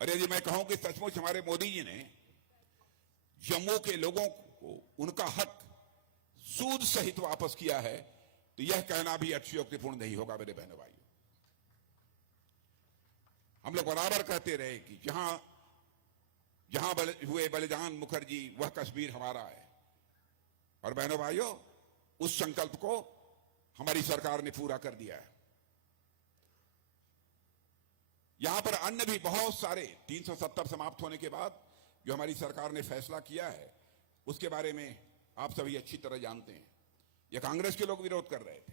अरे यदि मैं कहूं कि सचमुच हमारे मोदी जी ने जम्मू के लोगों को उनका हक सूद सहित वापस किया है, तो यह कहना भी अतिशयोक्तिपूर्ण नहीं होगा। मेरे बहनों भाइयों, हम लोग बराबर कहते रहे कि जहां हुए बलिदान मुखर्जी, वह कश्मीर हमारा है। और बहनों भाइयों, उस संकल्प को हमारी सरकार ने पूरा कर दिया है। यहां पर अन्य भी बहुत सारे 370 समाप्त होने के बाद जो हमारी सरकार ने फैसला किया है, उसके बारे में आप सभी अच्छी तरह जानते हैं। यह कांग्रेस के लोग विरोध कर रहे थे,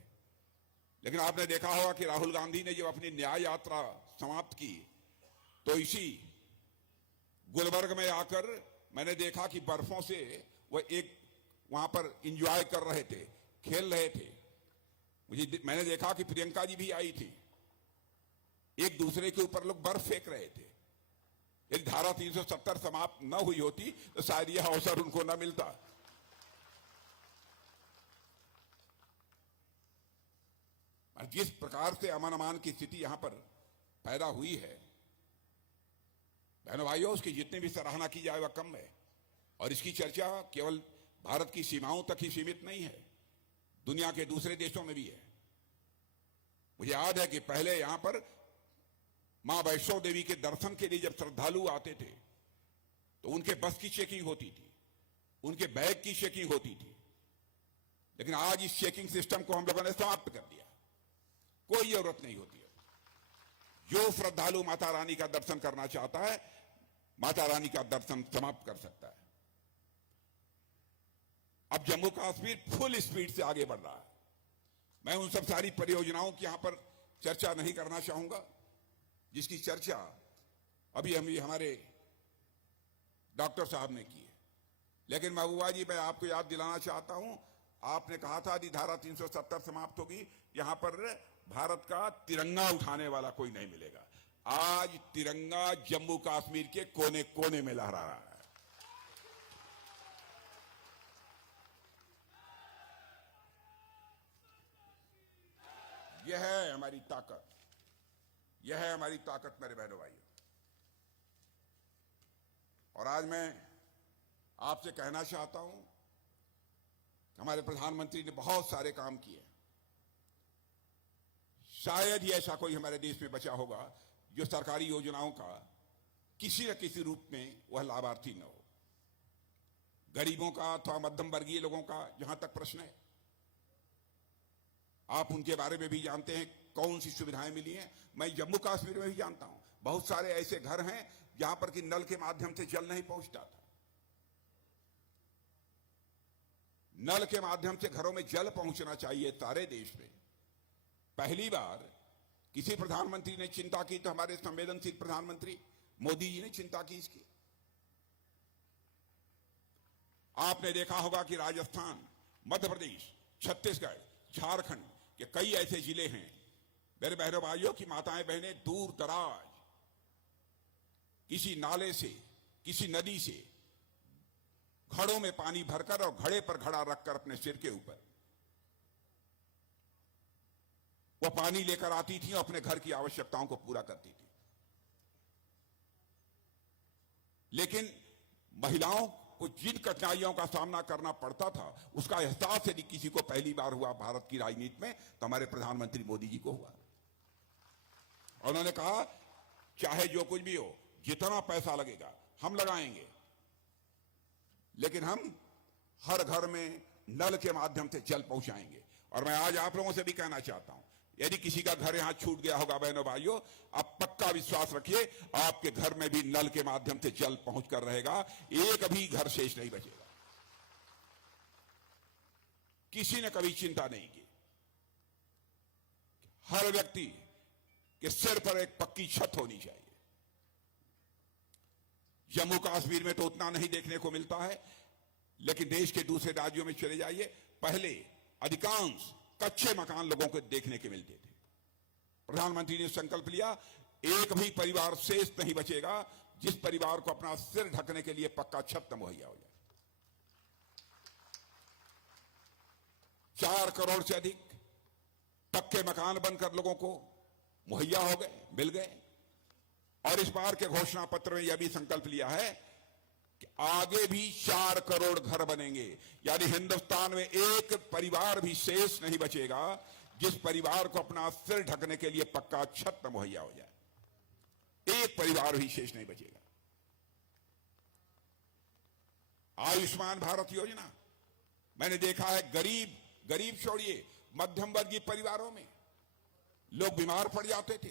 लेकिन आपने देखा होगा कि राहुल गांधी ने जब अपनी न्याय यात्रा समाप्त की, तो इसी गुलबर्ग में आकर मैंने देखा कि बर्फों से वह एक वहां पर एंजॉय कर रहे थे, खेल रहे थे। मैंने देखा कि प्रियंका जी भी आई थी, एक दूसरे के ऊपर लोग बर्फ फेंक रहे थे। यदि धारा 370 समाप्त न हुई होती तो शायद यह अवसर उनको न मिलता। और जिस प्रकार से अमन अमान की स्थिति यहां पर पैदा हुई है, बहनों भाइयों, उसकी जितनी भी सराहना की जाए वह कम है। और इसकी चर्चा केवल भारत की सीमाओं तक ही सीमित नहीं है, दुनिया के दूसरे देशों में भी है। मुझे याद है कि पहले यहां पर मां वैष्णो देवी के दर्शन के लिए जब श्रद्धालु आते थे तो उनके बस की चेकिंग होती थी, उनके बैग की चेकिंग होती थी। लेकिन आज इस चेकिंग सिस्टम को हम लोगों ने समाप्त कर दिया, कोई जरूरत नहीं होती है। जो श्रद्धालु माता रानी का दर्शन करना चाहता है, माता रानी का दर्शन समाप्त कर सकता है। अब जम्मू कश्मीर फुल स्पीड से आगे बढ़ रहा है। मैं उन सब सारी परियोजनाओं की यहां पर चर्चा नहीं करना चाहूंगा, जिसकी चर्चा अभी हमारे डॉक्टर साहब ने की है। लेकिन महबूबा जी, मैं आपको याद दिलाना चाहता हूं, आपने कहा था कि धारा 370 समाप्त होगी, यहां पर भारत का तिरंगा उठाने वाला कोई नहीं मिलेगा। आज तिरंगा जम्मू कश्मीर के कोने कोने में लहरा रहा है। यह है हमारी ताकत, यह है हमारी ताकत मेरे बहनों भाइयों। और आज मैं आपसे कहना चाहता हूं कि हमारे प्रधानमंत्री ने बहुत सारे काम किए। शायद ही ऐसा कोई हमारे देश में बचा होगा जो सरकारी योजनाओं का किसी न किसी रूप में वह लाभार्थी न हो। गरीबों का अथवा मध्यम वर्गीय लोगों का जहां तक प्रश्न है, आप उनके बारे में भी जानते हैं कौन सी सुविधाएं मिली हैं। मैं जम्मू कश्मीर में भी जानता हूं, बहुत सारे ऐसे घर हैं जहां पर कि नल के माध्यम से जल नहीं पहुंचता था। नल के माध्यम से घरों में जल पहुंचना चाहिए सारे देश में। पहली बार किसी प्रधानमंत्री ने चिंता की तो हमारे संवेदनशील प्रधानमंत्री मोदी जी ने चिंता की इसकी। आपने देखा होगा कि राजस्थान, मध्य प्रदेश, छत्तीसगढ़, झारखंड के कई ऐसे जिले हैं मेरे बहनों भाइयों की माताएं बहनें दूर दराज किसी नाले से, किसी नदी से घड़ों में पानी भरकर और घड़े पर घड़ा रखकर अपने सिर के ऊपर वह पानी लेकर आती थी और अपने घर की आवश्यकताओं को पूरा करती थी। लेकिन महिलाओं को जिन कठिनाइयों का सामना करना पड़ता था, उसका एहसास यदि किसी को पहली बार हुआ भारत की राजनीति में तो हमारे प्रधानमंत्री मोदी जी को हुआ। और उन्होंने कहा चाहे जो कुछ भी हो, जितना पैसा लगेगा हम लगाएंगे, लेकिन हम हर घर में नल के माध्यम से जल पहुंचाएंगे। और मैं आज आप लोगों से भी कहना चाहता हूं, यदि किसी का घर यहां छूट गया होगा बहनों भाइयों, आप पक्का विश्वास रखिए आपके घर में भी नल के माध्यम से जल पहुंच कर रहेगा, एक भी घर शेष नहीं बचेगा। किसी ने कभी चिंता नहीं की। हर व्यक्ति के सिर पर एक पक्की छत होनी चाहिए। जम्मू कश्मीर में तो उतना नहीं देखने को मिलता है, लेकिन देश के दूसरे राज्यों में चले जाइए, पहले अधिकांश कच्चे मकान लोगों को देखने के मिलते थे। प्रधानमंत्री ने संकल्प लिया, एक भी परिवार शेष नहीं बचेगा जिस परिवार को अपना सिर ढकने के लिए पक्का छत मुहैया हो जाए। 4 करोड़ से अधिक पक्के मकान बनकर लोगों को मुहैया हो गए, मिल गए। और इस बार के घोषणा पत्र में यह भी संकल्प लिया है कि आगे भी 4 करोड़ घर बनेंगे, यानी हिंदुस्तान में एक परिवार भी शेष नहीं बचेगा जिस परिवार को अपना सिर ढकने के लिए पक्का छत मुहैया हो जाए। एक परिवार भी शेष नहीं बचेगा। आयुष्मान भारत योजना, मैंने देखा है गरीब छोड़िए, मध्यम वर्गीय परिवारों में लोग बीमार पड़ जाते थे,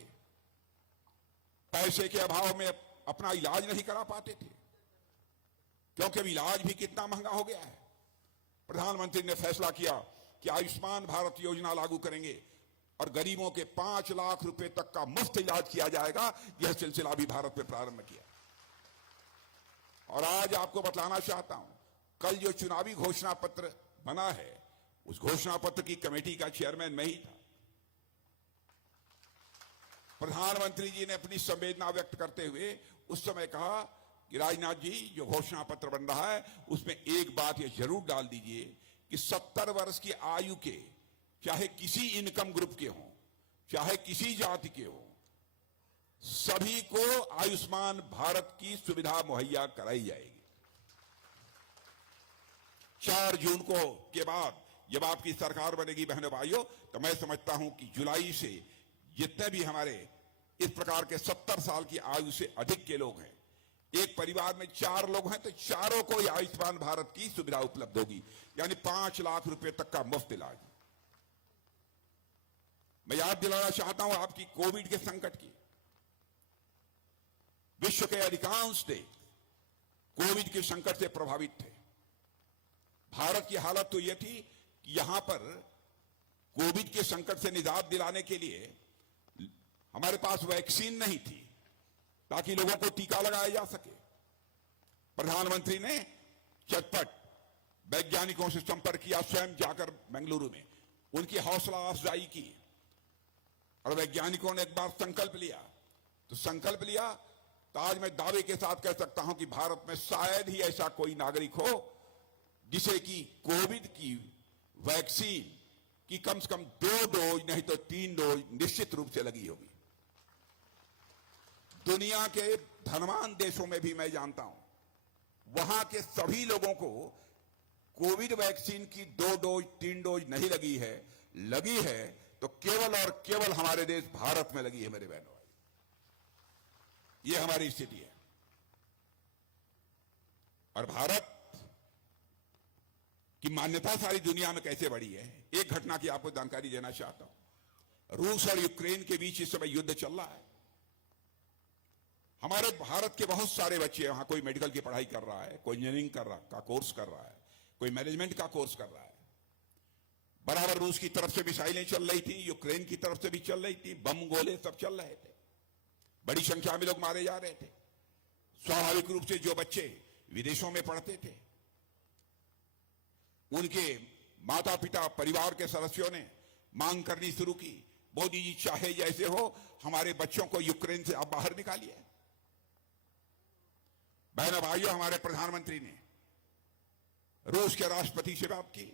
पैसे के अभाव में अपना इलाज नहीं करा पाते थे, क्योंकि अब इलाज भी कितना महंगा हो गया है। प्रधानमंत्री ने फैसला किया कि आयुष्मान भारत योजना लागू करेंगे और गरीबों के 5 लाख रुपए तक का मुफ्त इलाज किया जाएगा। यह सिलसिला भी भारत में प्रारंभ किया। और आज आपको बतलाना चाहता हूं, कल जो चुनावी घोषणा पत्र बना है, उस घोषणा पत्र की कमेटी का चेयरमैन मैं ही था। प्रधानमंत्री जी ने अपनी संवेदना व्यक्त करते हुए उस समय कहा कि राजनाथ जी, जो घोषणा पत्र बन रहा है उसमें एक बात ये जरूर डाल दीजिए कि 70 वर्ष की आयु के, चाहे किसी इनकम ग्रुप के हों, चाहे किसी जाति के हों, सभी को आयुष्मान भारत की सुविधा मुहैया कराई जाएगी। 4 जून को के बाद जब आपकी सरकार बनेगी बहनों भाइयों, तो मैं समझता हूं कि जुलाई से जितने भी हमारे इस प्रकार के 70 साल की आयु से अधिक के लोग हैं, एक परिवार में 4 लोग हैं तो चारों को आयुष्मान भारत की सुविधा उपलब्ध होगी, यानी 5 लाख रुपए तक का मुफ्त इलाज। मैं याद दिलाना चाहता हूं आपकी कोविड के संकट की, विश्व के अधिकांश देश कोविड के संकट से प्रभावित थे। भारत की हालत तो यह थी कि यहां पर कोविड के संकट से निजात दिलाने के लिए हमारे पास वैक्सीन नहीं थी ताकि लोगों को टीका लगाया जा सके। प्रधानमंत्री ने चटपट वैज्ञानिकों से संपर्क किया, स्वयं जाकर बेंगलुरु में उनकी हौसला अफजाई की और वैज्ञानिकों ने एक बार संकल्प लिया। तो संकल्प लिया तो आज मैं दावे के साथ कह सकता हूं कि भारत में शायद ही ऐसा कोई नागरिक हो जिसे कि कोविड की वैक्सीन की कम से कम 2 डोज नहीं तो 3 डोज निश्चित रूप से लगी होगी। दुनिया के धनवान देशों में भी मैं जानता हूं वहां के सभी लोगों को कोविड वैक्सीन की 2 डोज 3 डोज नहीं लगी है तो केवल और केवल हमारे देश भारत में लगी है। मेरे बहनों, ये हमारी स्थिति है। और भारत की मान्यता सारी दुनिया में कैसे बढ़ी है, एक घटना की आपको जानकारी देना चाहता हूं। रूस और यूक्रेन के बीच इस समय युद्ध चल रहा है। हमारे भारत के बहुत सारे बच्चे वहां, कोई मेडिकल की पढ़ाई कर रहा है, कोई इंजीनियरिंग का कोर्स कर रहा है, कोई मैनेजमेंट का कोर्स कर रहा है। बराबर रूस की तरफ से मिसाइलें चल रही थी, यूक्रेन की तरफ से भी चल रही थी, बम गोले सब चल रहे थे, बड़ी संख्या में लोग मारे जा रहे थे। स्वाभाविक रूप से जो बच्चे विदेशों में पढ़ते थे उनके माता पिता परिवार के सदस्यों ने मांग करनी शुरू की, मोदी जी चाहे जैसे हो हमारे बच्चों को यूक्रेन से आप बाहर निकालिए। बहनों भाइयों, हमारे प्रधानमंत्री ने रूस के राष्ट्रपति से बात की,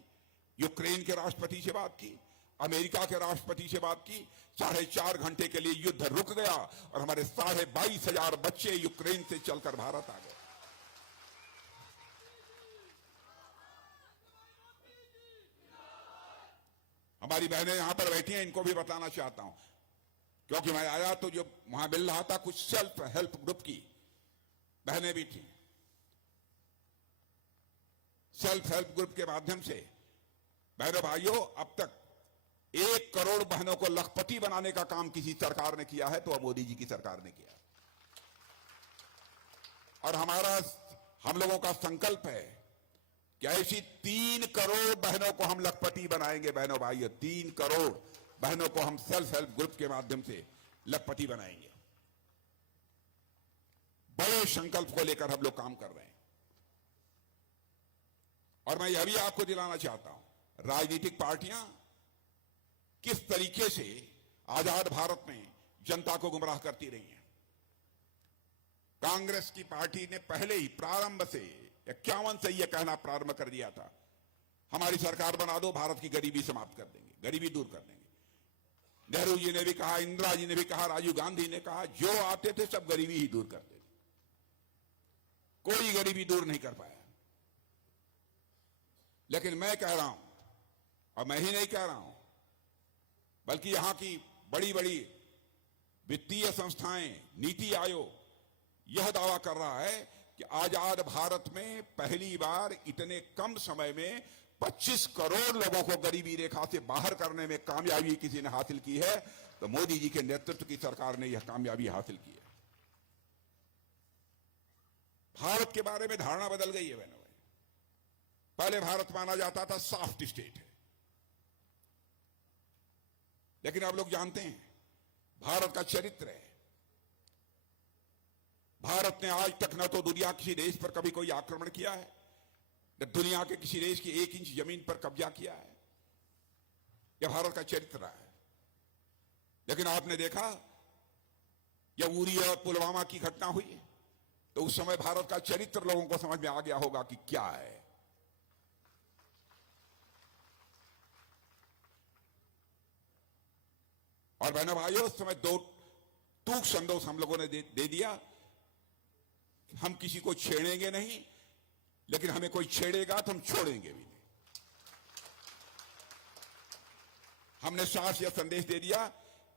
यूक्रेन के राष्ट्रपति से बात की, अमेरिका के राष्ट्रपति से बात की। 4.5 घंटे के लिए युद्ध रुक गया और हमारे 22,500 बच्चे यूक्रेन से चलकर भारत आ गए। हमारी बहनें यहां पर बैठी हैं, इनको भी बताना चाहता हूं, क्योंकि मैं आया तो जो वहां मिल रहा था कुछ सेल्फ हेल्प ग्रुप की बहनें भी थी। सेल्फ हेल्प ग्रुप के माध्यम से बहनों भाइयों अब तक 1 करोड़ बहनों को लखपति बनाने का काम किसी सरकार ने किया है तो मोदी जी की सरकार ने किया। और हम लोगों का संकल्प है कि ऐसी 3 करोड़ बहनों को हम लखपति बनाएंगे। बहनों भाइयों, 3 करोड़ बहनों को हम सेल्फ हेल्प ग्रुप के माध्यम से लखपति बनाएंगे। बड़े संकल्प को लेकर हम लोग काम कर रहे हैं। और मैं यह भी आपको दिलाना चाहता हूं, राजनीतिक पार्टियां किस तरीके से आजाद भारत में जनता को गुमराह करती रही हैं। कांग्रेस की पार्टी ने पहले ही प्रारंभ से 51 से यह कहना प्रारंभ कर दिया था, हमारी सरकार बना दो, भारत की गरीबी समाप्त कर देंगे, गरीबी दूर कर देंगे। नेहरू जी ने भी कहा, इंदिरा जी ने भी कहा, राजीव गांधी ने कहा, जो आते थे सब गरीबी ही दूर करते थे। कोई गरीबी दूर नहीं कर पाया। लेकिन मैं कह रहा हूं, और मैं ही नहीं कह रहा हूं बल्कि यहां की बड़ी बड़ी वित्तीय संस्थाएं, नीति आयोग यह दावा कर रहा है कि आजाद भारत में पहली बार इतने कम समय में 25 करोड़ लोगों को गरीबी रेखा से बाहर करने में कामयाबी किसी ने हासिल की है तो मोदी जी के नेतृत्व की सरकार ने यह कामयाबी हासिल की है। भारत के बारे में धारणा बदल गई है बहनों। पहले भारत माना जाता था सॉफ्ट स्टेट है, लेकिन अब लोग जानते हैं भारत का चरित्र है। भारत ने आज तक न तो दुनिया किसी देश पर कभी कोई आक्रमण किया है, न दुनिया के किसी देश की 1 इंच जमीन पर कब्जा किया है। यह भारत का चरित्र रहा है। लेकिन आपने देखा जब उरी और पुलवामा की घटना हुई तो उस समय भारत का चरित्र लोगों को समझ में आ गया होगा कि क्या है। और बहनों भाइयों, उस समय 2 टूक संदेश हम लोगों ने दे दिया, हम किसी को छेड़ेंगे नहीं, लेकिन हमें कोई छेड़ेगा तो हम छोड़ेंगे भी नहीं। हमने साफ यह संदेश दे दिया,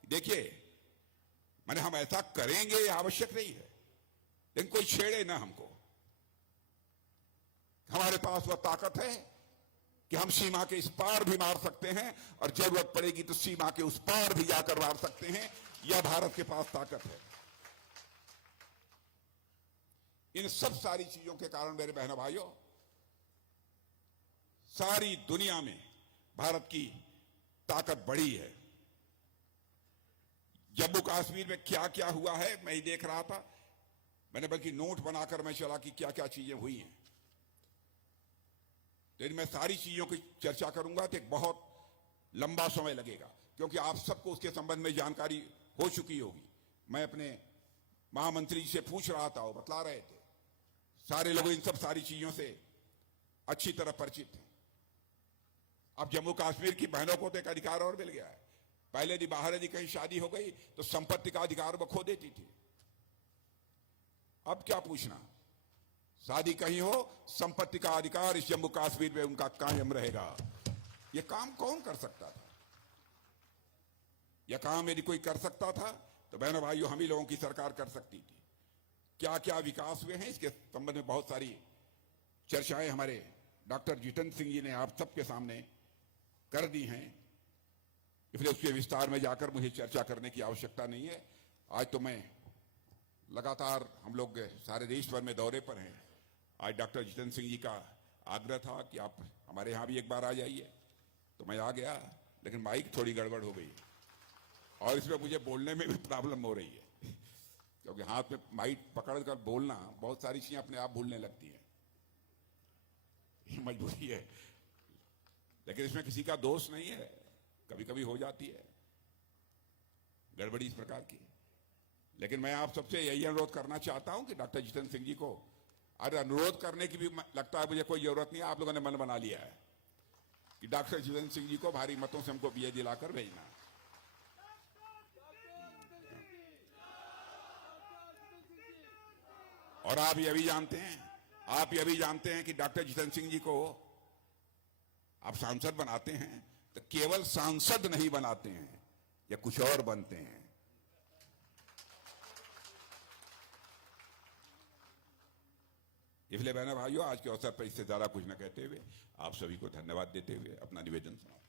देखिए माने हम ऐसा करेंगे ये आवश्यक नहीं है, लेकिन कोई छेड़े ना हमको। हमारे पास वह ताकत है कि हम सीमा के इस पार भी मार सकते हैं और जरूरत पड़ेगी तो सीमा के उस पार भी जाकर मार सकते हैं। यह भारत के पास ताकत है। इन सब सारी चीजों के कारण मेरे बहनों भाइयों, सारी दुनिया में भारत की ताकत बढ़ी है। जम्मू कश्मीर में क्या क्या हुआ है मैं ही देख रहा था। मैंने बल्कि नोट बनाकर मैं चला कि क्या क्या चीजें हुई हैं। लेकिन मैं सारी चीजों की चर्चा करूंगा तो एक बहुत लंबा समय लगेगा, क्योंकि आप सबको उसके संबंध में जानकारी हो चुकी होगी। मैं अपने महामंत्री जी से पूछ रहा था, वो बतला रहे थे। सारे लोग इन सब सारी चीजों से अच्छी तरह परिचित हैं। अब जम्मू कश्मीर की बहनों को तो एक अधिकार और मिल गया है। पहले यदि बाहर यदि कहीं शादी हो गई तो संपत्ति का अधिकार वो खो देती थी। अब क्या पूछना, शादी कहीं हो, संपत्ति का अधिकार इस जम्मू कश्मीर में उनका कायम रहेगा। यह काम कौन कर सकता था? यह काम यदि कोई कर सकता था तो बहनों भाइयों हम ही लोगों की सरकार कर सकती थी। क्या क्या विकास हुए हैं इसके संबंध में बहुत सारी चर्चाएं हमारे डॉक्टर जितेंद्र सिंह जी ने आप सबके सामने कर दी हैं, इसलिए उसके विस्तार में जाकर मुझे चर्चा करने की आवश्यकता नहीं है। आज तो मैं लगातार, हम लोग सारे देश भर में दौरे पर हैं। आज डॉक्टर जितेंद्र सिंह जी का आग्रह था कि आप हमारे यहाँ भी एक बार आ जाइए, तो मैं आ गया, लेकिन माइक थोड़ी गड़बड़ हो गई और इसमें मुझे बोलने में भी प्रॉब्लम हो रही है, क्योंकि हाथ में माइक पकड़कर बोलना बहुत सारी चीजें अपने आप भूलने लगती हैं। ये मजबूरी है, लेकिन इसमें किसी का दोष नहीं है, कभी कभी हो जाती है गड़बड़ी इस प्रकार की। लेकिन मैं आप सबसे यही अनुरोध करना चाहता हूं कि डॉक्टर जितेंद्र सिंह जी को, अरे अनुरोध करने की भी लगता है मुझे कोई जरूरत नहीं है, आप लोगों ने मन बना लिया है कि डॉक्टर जितेंद्र सिंह जी को भारी मतों से हमको बीए दिलाकर भेजना। और आप ये भी जानते हैं कि डॉक्टर जितेंद्र सिंह जी को आप सांसद बनाते हैं तो केवल सांसद नहीं बनाते हैं, या कुछ और बनते हैं। इसलिए बहनों भाइयों, आज के अवसर पर इससे ज्यादा कुछ न कहते हुए आप सभी को धन्यवाद देते हुए अपना निवेदन समाप्त।